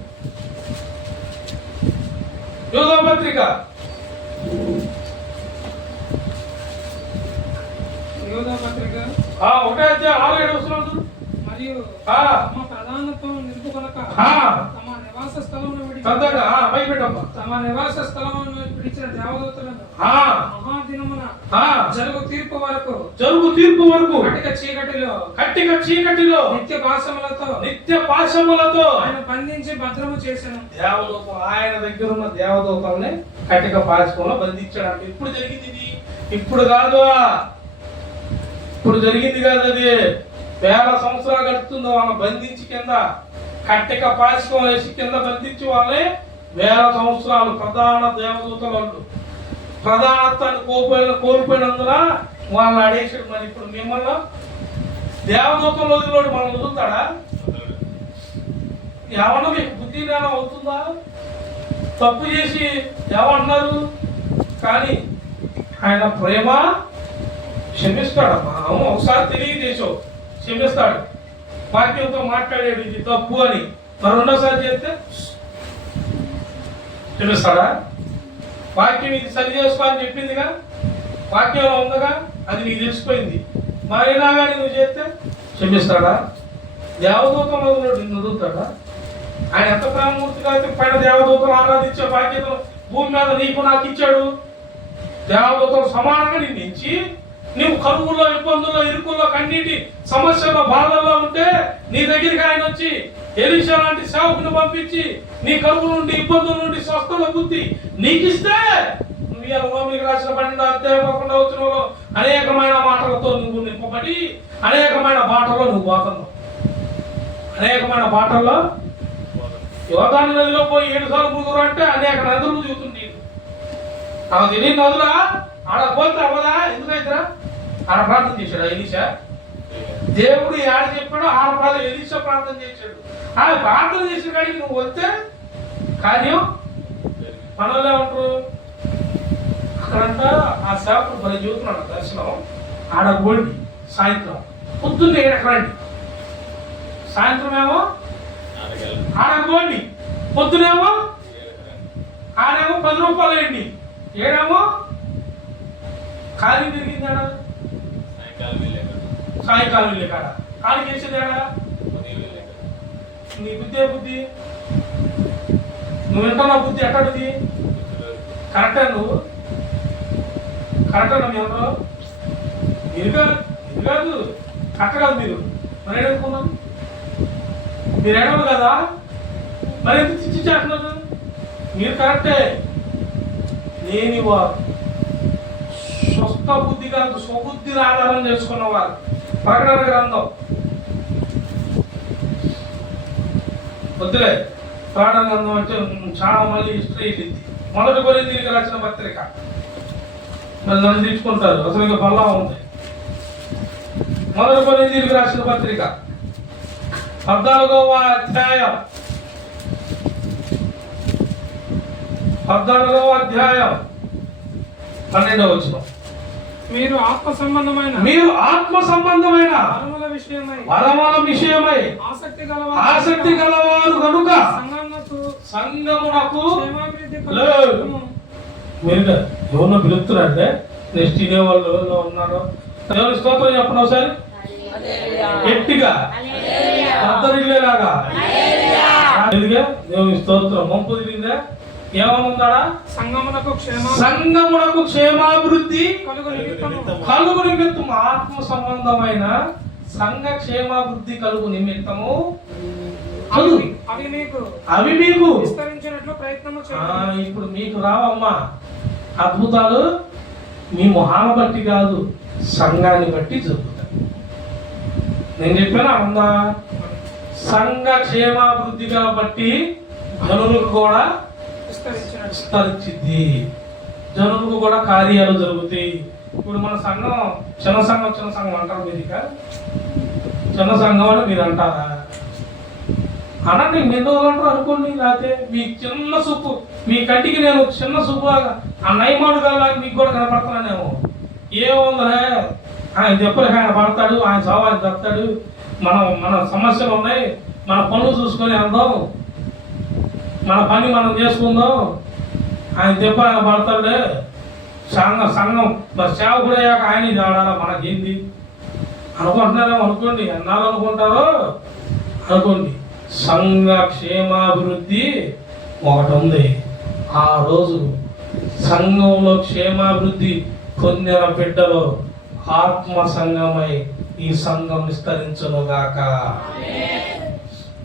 యూదా పత్రిక 1వ అధ్యాయం 6-7 వస్తున్నారు. మరియు తమ ప్రధానత్వం నిలుపుకొనక తమ నివాస స్థలమును విడిచిన దేవదూతలను మహాదినమున జరుగు తీర్పు వరకు కట్టిక చీకటిలో నిత్య పాశములతో ఆయన బంధించి భద్రము చేశాను. దేవదూతం ఆయన దగ్గర ఉన్న దేవదూతల్ని కట్టిక పాశంలో బంధించాడు. ఇప్పుడు జరిగింది ఇది, ఇప్పుడు కాదు, ఇప్పుడు జరిగింది కాదు. అది వేల సంవత్సరాలు గడుపుతుందో వాళ్ళని బంధించి కింద కట్టిక పాశకం వేసి కింద బంధించి వాళ్ళని వేల సంవత్సరాలు. ప్రధాన దేవదూతల వాళ్ళు ప్రధానత్వాన్ని కోల్పోయినందున వాళ్ళని అడేసాడు. మరి ఇప్పుడు మిమ్మల్ని దేవదూతలు వదిలోడు మనల్ని వదులుతాడా? ఏమన్నా మీకు బుద్ధి జ్ఞానం అవుతుందా? తప్పు చేసి ఏమంటున్నారు? కానీ ఆయన ప్రేమ క్షమిస్తాడమ్మా. అవును, ఒకసారి తెలియజేసావు, క్షమిస్తాడు. వాక్యంతో మాట్లాడాడు ఇది తప్పు అని, మరి రెండోసారి చేస్తే క్షమిస్తాడా? వాక్యం ఇది సరి చేసుకో అని చెప్పిందిగా, వాక్యంలో ఉందిగా, అది నీకు తెలిసిపోయింది. మరైనా కానీ నువ్వు చేస్తే క్షమిస్తాడా? దేవదూతంలో నిన్ను వదులుతాడా? ఆయన ఎంత ప్రేమమూర్తిగా అయితే పైన దేవదూతలు ఆరాధించే బాధ్యతను భూమి మీద నీకు నాకు ఇచ్చాడు. దేవదూతలు సమానంగా నిన్ను ఇచ్చి నువ్వు కరువుల్లో, ఇబ్బందుల్లో, ఇరుకుల్లో, కన్నీటి సమస్యల్లో, బాధల్లో ఉంటే నీ దగ్గరికి ఆయన వచ్చి ఎలీషా లాంటి సేవకుని పంపించి నీ కరువు నుండి, ఇబ్బందుల నుండి స్వస్థల బుద్ధి నీకు ఇస్తే నువ్వు రోమిలకు రాసిన 12వ అధ్యాయం 11వ వచనంలో అనేకమైన మాటలతో నువ్వు నింపబడి అనేకమైన బాటల్లో నువ్వు పోతున్నావు. అనేకమైన బాటల్లో యోర్దాను నదిలో పోయి 7 సార్లు మునుగురు అంటే అనేక నదులు చూస్తుంది. నాకు తెలియని నదులా ఆడ పోతే అవ్వదా? ఎందుకైతే ఆడ ప్రార్థన చేశాడు ఎలీషా. దేవుడు ఆడ చెప్పాడు, ఆడ ప్రార్థన ఎలీషా ప్రార్థన చేశాడు. ఆడ ప్రార్థన చేసిన కాడికి నువ్వు వస్తే కార్యం మనలో ఉంటారు. అక్కడంతా ఆ సేవకుడు పని చూస్తున్నాడు దర్శనం. ఆడ పోండి సాయంత్రం, పొద్దున్నే 7 రండి, సాయంత్రం ఏమో ఆడకపోండి, పొద్దునేమో ఆడేమో 10 రూపాయలు వేయండి, ఏడేమో ఖాళీ తిరిగిందాడా, సాయంకాలం వెళ్ళే కాడ ఖాళీ చేసేదాడా. నీ బుద్ధి ఏ బుద్ధి? నువ్వు వింటున్న బుద్ధి ఎక్కడిది? కరెక్టా? నువ్వు కరెక్టా? మీ అందరూ ఇది కాదు, కరెక్ట్ కాదు. మీరు మరి ఏడనుకున్నాను, మీరు ఏడవు కదా, మరి ఎందుకు చిచ్చి చేస్తున్నారు? మీరు కరెక్టే. లేని వారు, స్వస్థ బుద్ధి కాదు స్వబుద్ధిని ఆధారం చేసుకున్నవారు. ప్రకటన గ్రంథం వద్దులే, ప్రకటన గ్రంథం అంటే చాలా మళ్ళీ హిస్టరీ ఇది. 1 కొరింథీయులకు రాసిన పత్రిక, మళ్ళీ నన్ను తీసుకుంటారు, అసలు ఇంకా బల్లా ఉంది. 1 కొరింథీయులకు రాసిన పత్రిక 14వ అధ్యాయం 12వ వచనం. మీరు ఆత్మ సంబంధమైన వరముల విషయమై ఆసక్తి గలవారు కనుక సంఘమునకు మీరు ఎవరినో పిలుస్తున్నారంటే నెక్స్ట్ ఇదే వాళ్ళు ఎవరిలో ఉన్నారు. దేవుని స్తోత్రం చెప్పండి ఒకసారి గట్టిగా, అద్దరిల్లేలాగా. దేవుని స్తోత్రం. మంపు తిరిగిందా? ఏమనుందాడా? సంఘమునకు క్షేమాభివృద్ధి కలుగు నిమిత్తము, ఆత్మ సంబంధమైన సంఘ క్షేమాభివృద్ధి కలుగు నిమిత్తము అవి మీకు విస్తరించినట్లు ప్రయత్నము చేయండి. ఇప్పుడు మీకు రావమ్మా అద్భుతాలు, మీ మొహాన్ని బట్టి కాదు, సంఘాన్ని బట్టి జరుగుతాయి. నేను చెప్పాను ఉందా? సంఘ క్షేమాభివృద్ధిగా బట్టి జనులకు కూడా విస్తరించింది, జనులకు కూడా కార్యాలు జరుగుతాయి. ఇప్పుడు మన సంఘం చిన్న సంఘం అంటారు. మీరు ఇక చిన్న సంఘం అని మీరు అంటారా? అనండి, ఎన్ని రోజులు అంటారు అనుకోండి. లేకపోతే మీ చిన్న సూపు, మీ కంటికి నేను చిన్న సూపు ఆ నయమాడు గల్లా మీకు కూడా కనపడుతున్నానేమో. ఏముందరే, ఆయన చెప్పలేక ఆయన పడతాడు, ఆయన సవాలు చెప్తాడు. మన సమస్యలు ఉన్నాయి, మన పనులు చూసుకొని అందాం, మన పని మనం చేసుకుందాం. ఆయన చెప్ప ఆయన పడతాడే సంఘం మరి సేవ కూడా అయ్యాక ఆయన ఆడాలా మనకేంది అనుకుంటున్నారేమో. అనుకోండి, ఎన్నాళ్ళు అనుకుంటారో అనుకోండి. సంఘ క్షేమాభివృద్ధి ఒకటి ఉంది. ఆ రోజు సంఘంలో క్షేమాభివృద్ధి పొందిన బిడ్డలో ఆత్మ సంఘమై ఈ సంఘం విస్తరించునుగాక.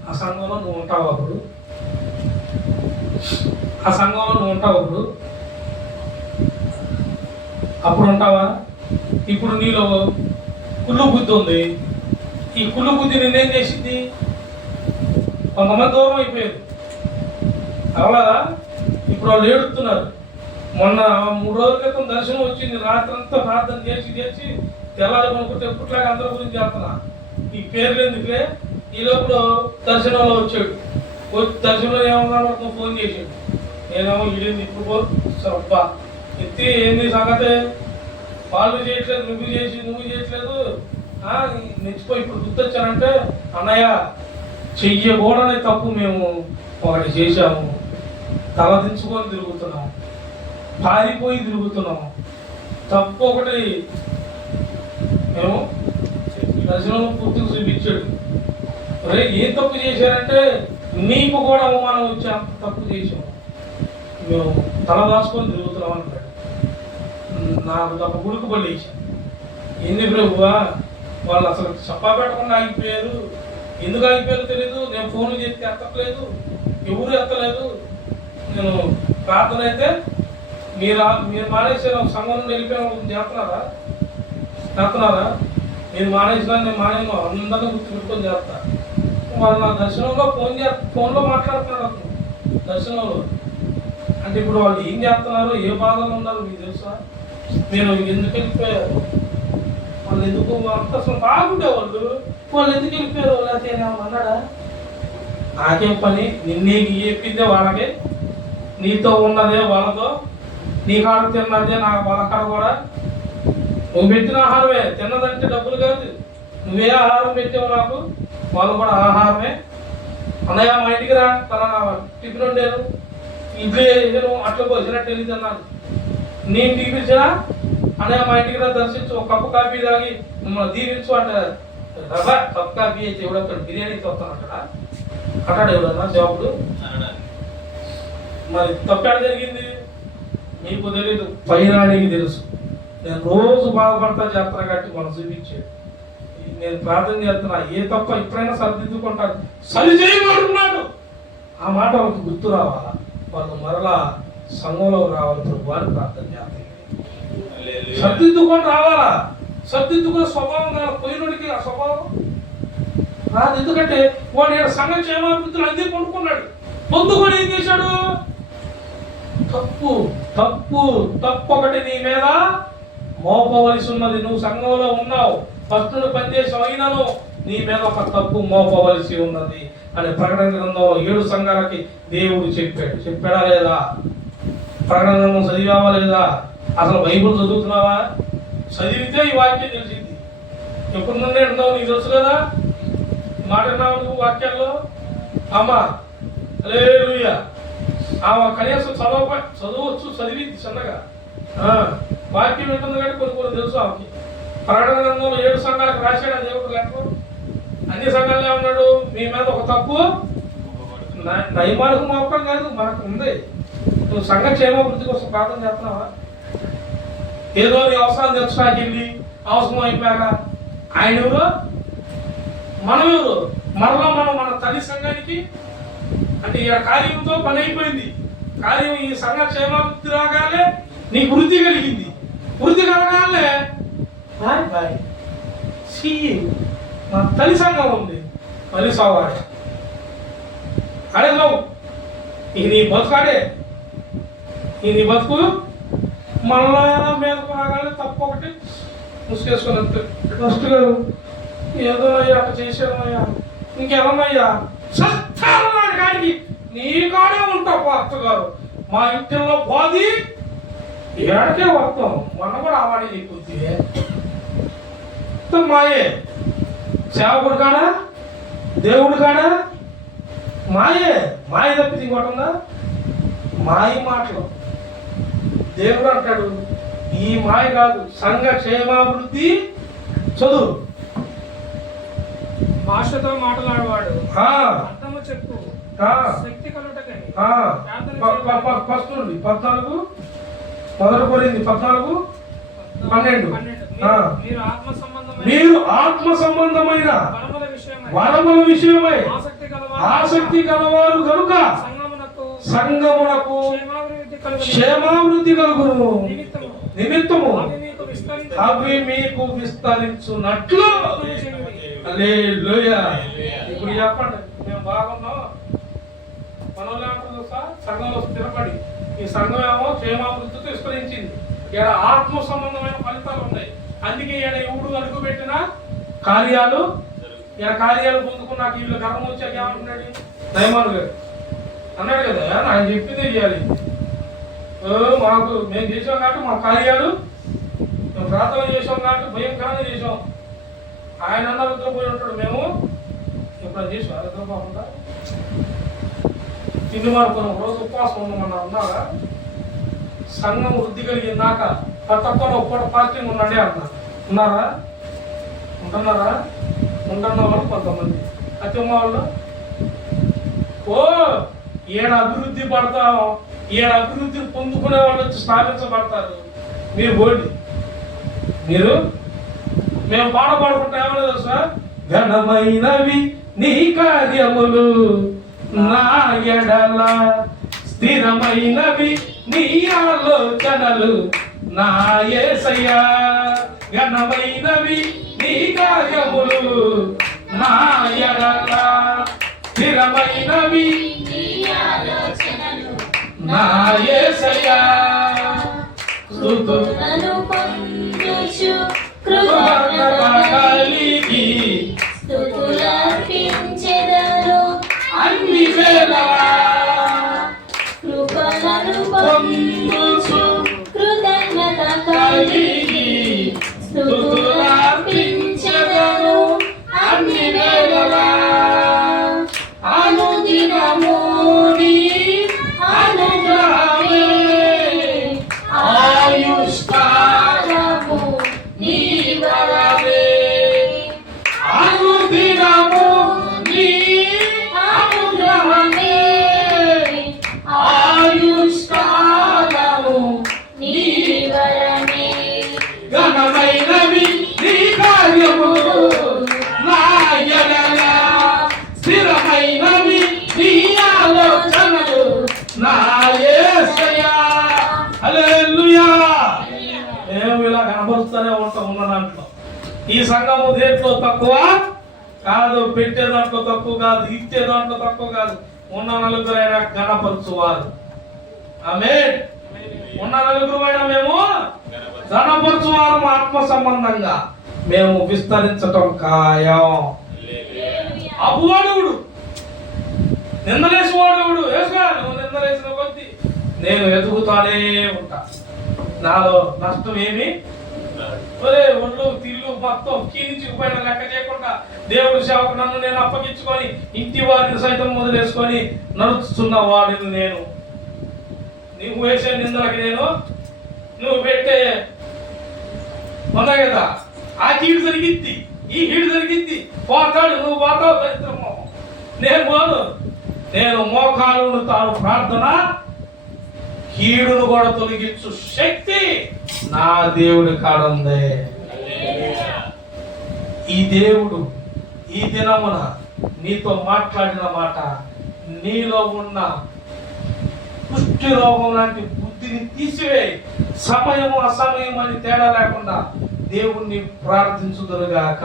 ఆ సంఘంలో నువ్వు ఉంటావు అప్పుడు, ఆ సంఘంలో నువ్వు ఉంటావు అప్పుడు ఉంటావా? ఇప్పుడు నీలో కుళ్ళు బుద్ధి ఉంది. ఈ కుళ్ళు బుద్ధి నిన్నేం చేసింది? కొంతమంది దూరం అయిపోయారు, అవలాదా? ఇప్పుడు వాళ్ళు ఏడుతున్నారు. మొన్న 3 రోజుల క్రితం దర్శనం వచ్చింది. రాత్రంతా ప్రార్థన చేసి తెల్లారి కొనుక్కుంటే ఎప్పట్లాగా అందరి గురించి చేస్తున్నా. ఈ పేర్లు ఎందుకులే. ఈ లోపల దర్శనంలో వచ్చాడు. దర్శనంలో ఏమన్నా ఫోన్ చేశాడు. నేనేమో ఇడింది ఇప్పుడు అబ్బా ఎత్తి ఏంది సంగతే, వాళ్ళు చేయట్లేదు, నువ్వు చేయట్లేదు నెచ్చిపోయి ఇప్పుడు గుర్తొచ్చానంటే, అన్నయ్య చెయ్యకూడని తప్పు మేము ఒకటి చేశాము. తలదించుకొని తిరుగుతున్నాము, పారిపోయి తిరుగుతున్నాము. తప్పు ఒకటి మేము దర్శనం పూర్తిగా చూపించాడు. అరే ఏం తప్పు చేశారంటే నీకు కూడా అవమానం వచ్చి అంత తప్పు చేసాం, మేము తల దాచుకొని తిరుగుతున్నాం అంటాడు. నాకు ఒక గుడుకు బలి వేసాను. ఏంది ప్రభువా, వాళ్ళు అసలు చెప్పా పెట్టకుండా ఆగిపోయారు, ఎందుకు ఆగిపోయారో తెలీదు. నేను ఫోన్ చేస్తే ఎత్తట్లేదు, ఎవరు ఎత్తలేదు. నేను ప్రార్థన అయితే మీరు మానేసారు, ఒక సంఘం నుండి వెళ్ళిపోయిన చేస్తున్నారా మీరు మానేసినా నేను మానేను, అందరినీ గుర్తుపెట్టుకొని చేస్తా. వాళ్ళు నా దర్శనంలో ఫోన్లో మాట్లాడుతున్నాడు అతను దర్శనంలో. అంటే ఇప్పుడు వాళ్ళు ఏం చేస్తున్నారు, ఏ బాధలు ఉన్నారు మీకు తెలుసా? మీరు ఎందుకు వెళ్ళిపోయారు, వాళ్ళు ఎందుకు అంత అసలు బాగుండేవాళ్ళు, వాళ్ళు ఎందుకు వెళ్ళిపోయారు లేకపోతే అన్నాడా? నాకేం పని, నిన్నే చెప్పిందే వాళ్ళకి, నీతో ఉన్నదే వాళ్ళతో, నీ కాడ తిన్నదే నా వాళ్ళ కాడ కూడా. నువ్వు పెట్టిన ఆహారమే, తిన్నదంటే డబ్బులు కాదు, నువ్వే ఆహారం పెట్టావు నాకు, వాళ్ళు కూడా ఆహారమే. అన్నయ్య మా ఇంటికి రా, తన టిఫిన్ వండారు, ఇడ్లీ వేసాను, అట్లా పోసినట్టు వెళ్ళి తిన్నాను. నీ ఇంటికి పిలిచినా అన్నయ్య మా ఇంటికి రా, దర్శించు, ఒక కప్పు కాఫీ తాగి మిమ్మల్ని దీవించు అంటే రబా కప్పు కాఫీ అయితే ఎవడక్కడ బిర్యానీ తొస్తాను అంటాడు ఎవడన్నా జాబుడు. మరి తప్పాడు జరిగింది మీకు తెలియదు, పైరానికి తెలుసు. నేను రోజు బాధపడతా చేస్తాను కాబట్టి మనం చూపించాడు. నేను ప్రార్థన చేస్తున్నా, ఏ తప్ప ఎప్పుడైనా సరిదిద్దుకుంటాను, సరి చేయబడుతున్నాడు. ఆ మాట వాళ్ళకి గుర్తు రావాలా, వాళ్ళు మరలా సంఘంలో రావాలి, వారిని ప్రార్థన చేస్తాను. సర్దిద్దుకొని రావాలా, సర్దిద్దుకునే స్వభావం కాదు పోయినోడికి. ఆ స్వభావం రాదు, ఎందుకంటే వాడు సంఘ క్షేమాభివృద్ధులు అందే కొనుక్కున్నాడు. పొందుకొని ఏం చేశాడు? తప్పు తప్పు తప్పు ఒకటి నీ మీద మోపవలసి ఉన్నది. నువ్వు సంఘంలో ఉన్నావు, ఫస్ట్ పనిచేసావు, అయినను నీ మీద ఒక తప్పు మోపవలసి ఉన్నది అని ప్రకటన గ్రంథంలో 7 సంఘాలకి దేవుడు చెప్పాడా లేదా? ప్రకటన గ్రంథం చదివావా లేదా? అసలు బైబుల్ చదువుతున్నావా? చదివితే ఈ వాక్యం తెలిసింది. ఎప్పుడు నుండి అంటున్నావు, నీకు తెలుసు కదా. మాట అన్నావు నువ్వు వాక్యాల్లో, అమ్మ హల్లెలూయా, ఆమె కనీసం చదవచ్చు, చదివింది చిన్నగా, వాక్యం ఉంటుంది కాబట్టి కొన్ని తెలుసు ఆమెకి. ప్రకటన గ్రంథంలో 7 సంఘాలకు రాశాడు ఆ దేవుడు లెక్క. అన్ని సంఘాల్లో ఉన్నాడు, మీ మీద ఒక తప్పు నయమాలకు మోపడం కాదు, మనకు ఉంది. నువ్వు సంఘ క్షేమాభివృద్ధి కోసం ప్రార్థన చేస్తున్నావా? ఏదో నీ అవసరాన్ని తెచ్చుకోడానికి వెళ్ళి అవసరం అయిపోయాక ఆయన ఎవరు, మనం ఎవరు? మరలా మనం మన తల్లి సంఘానికి అంటే ఈ కార్యంతో పని అయిపోయింది. కార్యం ఈ సంఘ క్షేమాభివృద్ధి రాగానే నీకు వృద్ధి కలిగింది, వృద్ధి కలగానే మా తల్లి సంఘం ఉంది, మళ్ళీ సోవాడే అడే నువ్వు ఈ నీ బతుకాడే, ఈ నీ బతుకు మళ్ళా మీదకు రాగానే తప్పు ఒకటి ముసుకేసుకుని ఫస్ట్ గారు ఏదో అయ్యా అట్లా చేసామయ్యా, ఇంకేమన్నాయ్యా సత్తాలన్నాడు కాడికి నీ కాడే ఉంటావు. భర్త గారు మా ఇంటిలో పోది ఏడకే వస్తాం, మొన్న కూడా ఆవాడి చెప్పుద్ది మాయే, సేవకుడు కాడా దేవుడు కాడా మాయే, మాయ తప్పితే ఇంకోటిందా? మాయ మాటలు దేవుడు అంటాడు, ఈ మాయ కాదు, సంఘ క్షేమాభివృద్ధి చదువు. భాషతో మాట్లాడేవాడు అర్థము చెప్పు, శక్తి కలుటకై ఫస్ట్ నుండి 14 మొదలు కోరింది 14:12 మీరు ఆత్మ సంబంధమైన వరముల విషయమై ఆసక్తి కలవారు కనుక సంఘమునకు క్షేమాభివృద్ధి కలుగును నిమిత్తము అవి మీకు విస్తరించున్నట్లు. హల్లెలూయా. ఇప్పుడు చెప్పండి, మేము బాగున్నాం, మనలో ఏమంటారు సార్, సంఘంలో స్థిరపడి ఈ సంఘం ఏమో క్షేమాభివృద్ధితో విస్తరించింది. ఇక్కడ ఆత్మ సంబంధమైన ఫలితాలు ఉన్నాయి. అందుకే ఇక్కడ ఎవడు అడుగు పెట్టిన కార్యాలు, ఇక్కడ కార్యాలు పొందుకున్నాక వీళ్ళు గర్వం వచ్చాక ఏమంటున్నాడు దైమాను గారు అన్నాడు కదా, ఆయన చెప్పిందే చేయాలి. మాకు మేము చేసాం కాబట్టి మా కార్యాలు, మేము ప్రార్థన చేసాం కాబట్టి భయంకరంగా చేసాం. ఆయన అన్న నిద్రపోయి ఉంటాడు, మేము ఇప్పుడు చేసాం నిద్రపోకుండా తిండి మారుకున్నాం, రోజు ఉపవాసం ఉన్నామన్నా ఉన్నారా? సంఘం వృద్ధి కలిగిందాక తక్కువ ఒక్కటి పార్కింగ్ ఉన్నాడే అన్న ఉన్నారా? ఉంటున్నారా? ఉంటున్న వాళ్ళు కొంతమంది అచ్చమ్మ వాళ్ళు ఓ ఈడ అభివృద్ధి పడతాం, ఈడ అభివృద్ధిని పొందుకునే వాళ్ళు వచ్చి స్థాపించబడతారు. మీరు పోండి, మీరు మేము పాడబడుకుంటా ఏమలేదు సార్, ఘనమైనవి నీ కార్యములు నా ఎడల, స్థిరమైనవి నీ ఆలోచనలు నా యేసయ్యా. ఘనమైనవి నీ కార్యములు నా ఎడల, స్థిరమైనవి నా యేసయ్యా. స్తుతులను పొందుచు కృతజ్ఞత కలిగి స్తుతులర్పించెదను అన్ని వేళలా కృపలను పొందుచు కృతజ్ఞత కలిగి స్తుతులర్పించెదను అన్ని వేళలా. అనుదినము నీ అనుగ్రహమే ఆయుష్కాలము నీ వరమే. అనుదినము నీ అనుగ్రహమే ఆయుష్కాలము నీ వరమే. ఘనమైనవి నీ కార్యములు నా ఎడల, స్థిరమైనవి నీ ఆలోచనలు నా యేసయ్యా. హల్లెలూయా. మేము ఇలా కనబరుస్తూనే ఉంటాం ఉన్న దాంట్లో. ఈ సంఘము దేంట్లో తక్కువ కాదు, పెట్టే దాంట్లో తక్కువ కాదు, ఇచ్చే దాంట్లో తక్కువ కాదు. ఉన్న నలుగురైనా గణపరచువారు. ఆమేన్. ఉన్న నలుగురైనా మేము గణపరచువారు. ఆత్మ సంబంధంగా మేము విస్తరించటం ఖాయం. అపవాడుడు నిందలేసేవాడు వేసుగా, నువ్వు నిందలేసిన కొద్దీ నేను ఎదుగుతానే ఉంటా. నాలో నష్టం ఏమి ఒరే ఒళ్ళు తిల్లు మొత్తం క్షీణించుకుపోయిన లెక్క చేయకుండా దేవుడి సేవకు నన్ను నేను అప్పగించుకొని ఇంటి వారిని సైతం వదిలేసుకొని నడుస్తున్న వాడిని నేను. నువ్వు వేసే నిందలకి నేను, నువ్వు పెట్టే ఉన్నాయి కదా, ఆ కీడు జరిగిద్ది, ఈ కీడు జరిగిద్ది, పోతాడు, నువ్వు పోతావు, దరిద్రం మోహం. నేను పోను. నేను మోకాలు తాను ప్రార్థన, కీడును కూడా తొలగించు శక్తి నా దేవుడి కాడుంది. ఈ దేవుడు ఈ దినమున నీతో మాట్లాడిన మాట, నీలో ఉన్న కుష్టి రోగం లాంటి బుద్ధిని తీసివేయి. సమయము అసమయం అని తేడా లేకుండా దేవుణ్ణి ప్రార్థించుదురుగాక,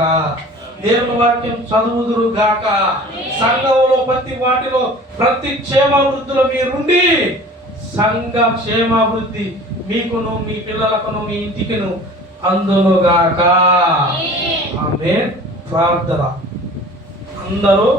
దేవుని వాక్యం చదువుదురుగాక. సంఘంలో ప్రతి వాటిలో ప్రతి క్షేమాభివృద్ధిలో మీరుండి సంఘ క్షేమాభివృద్ధి మీకును మీ పిల్లలకును మీ ఇంటికిను అందునుగాక. ఆమేన్. ప్రార్థన అందరూ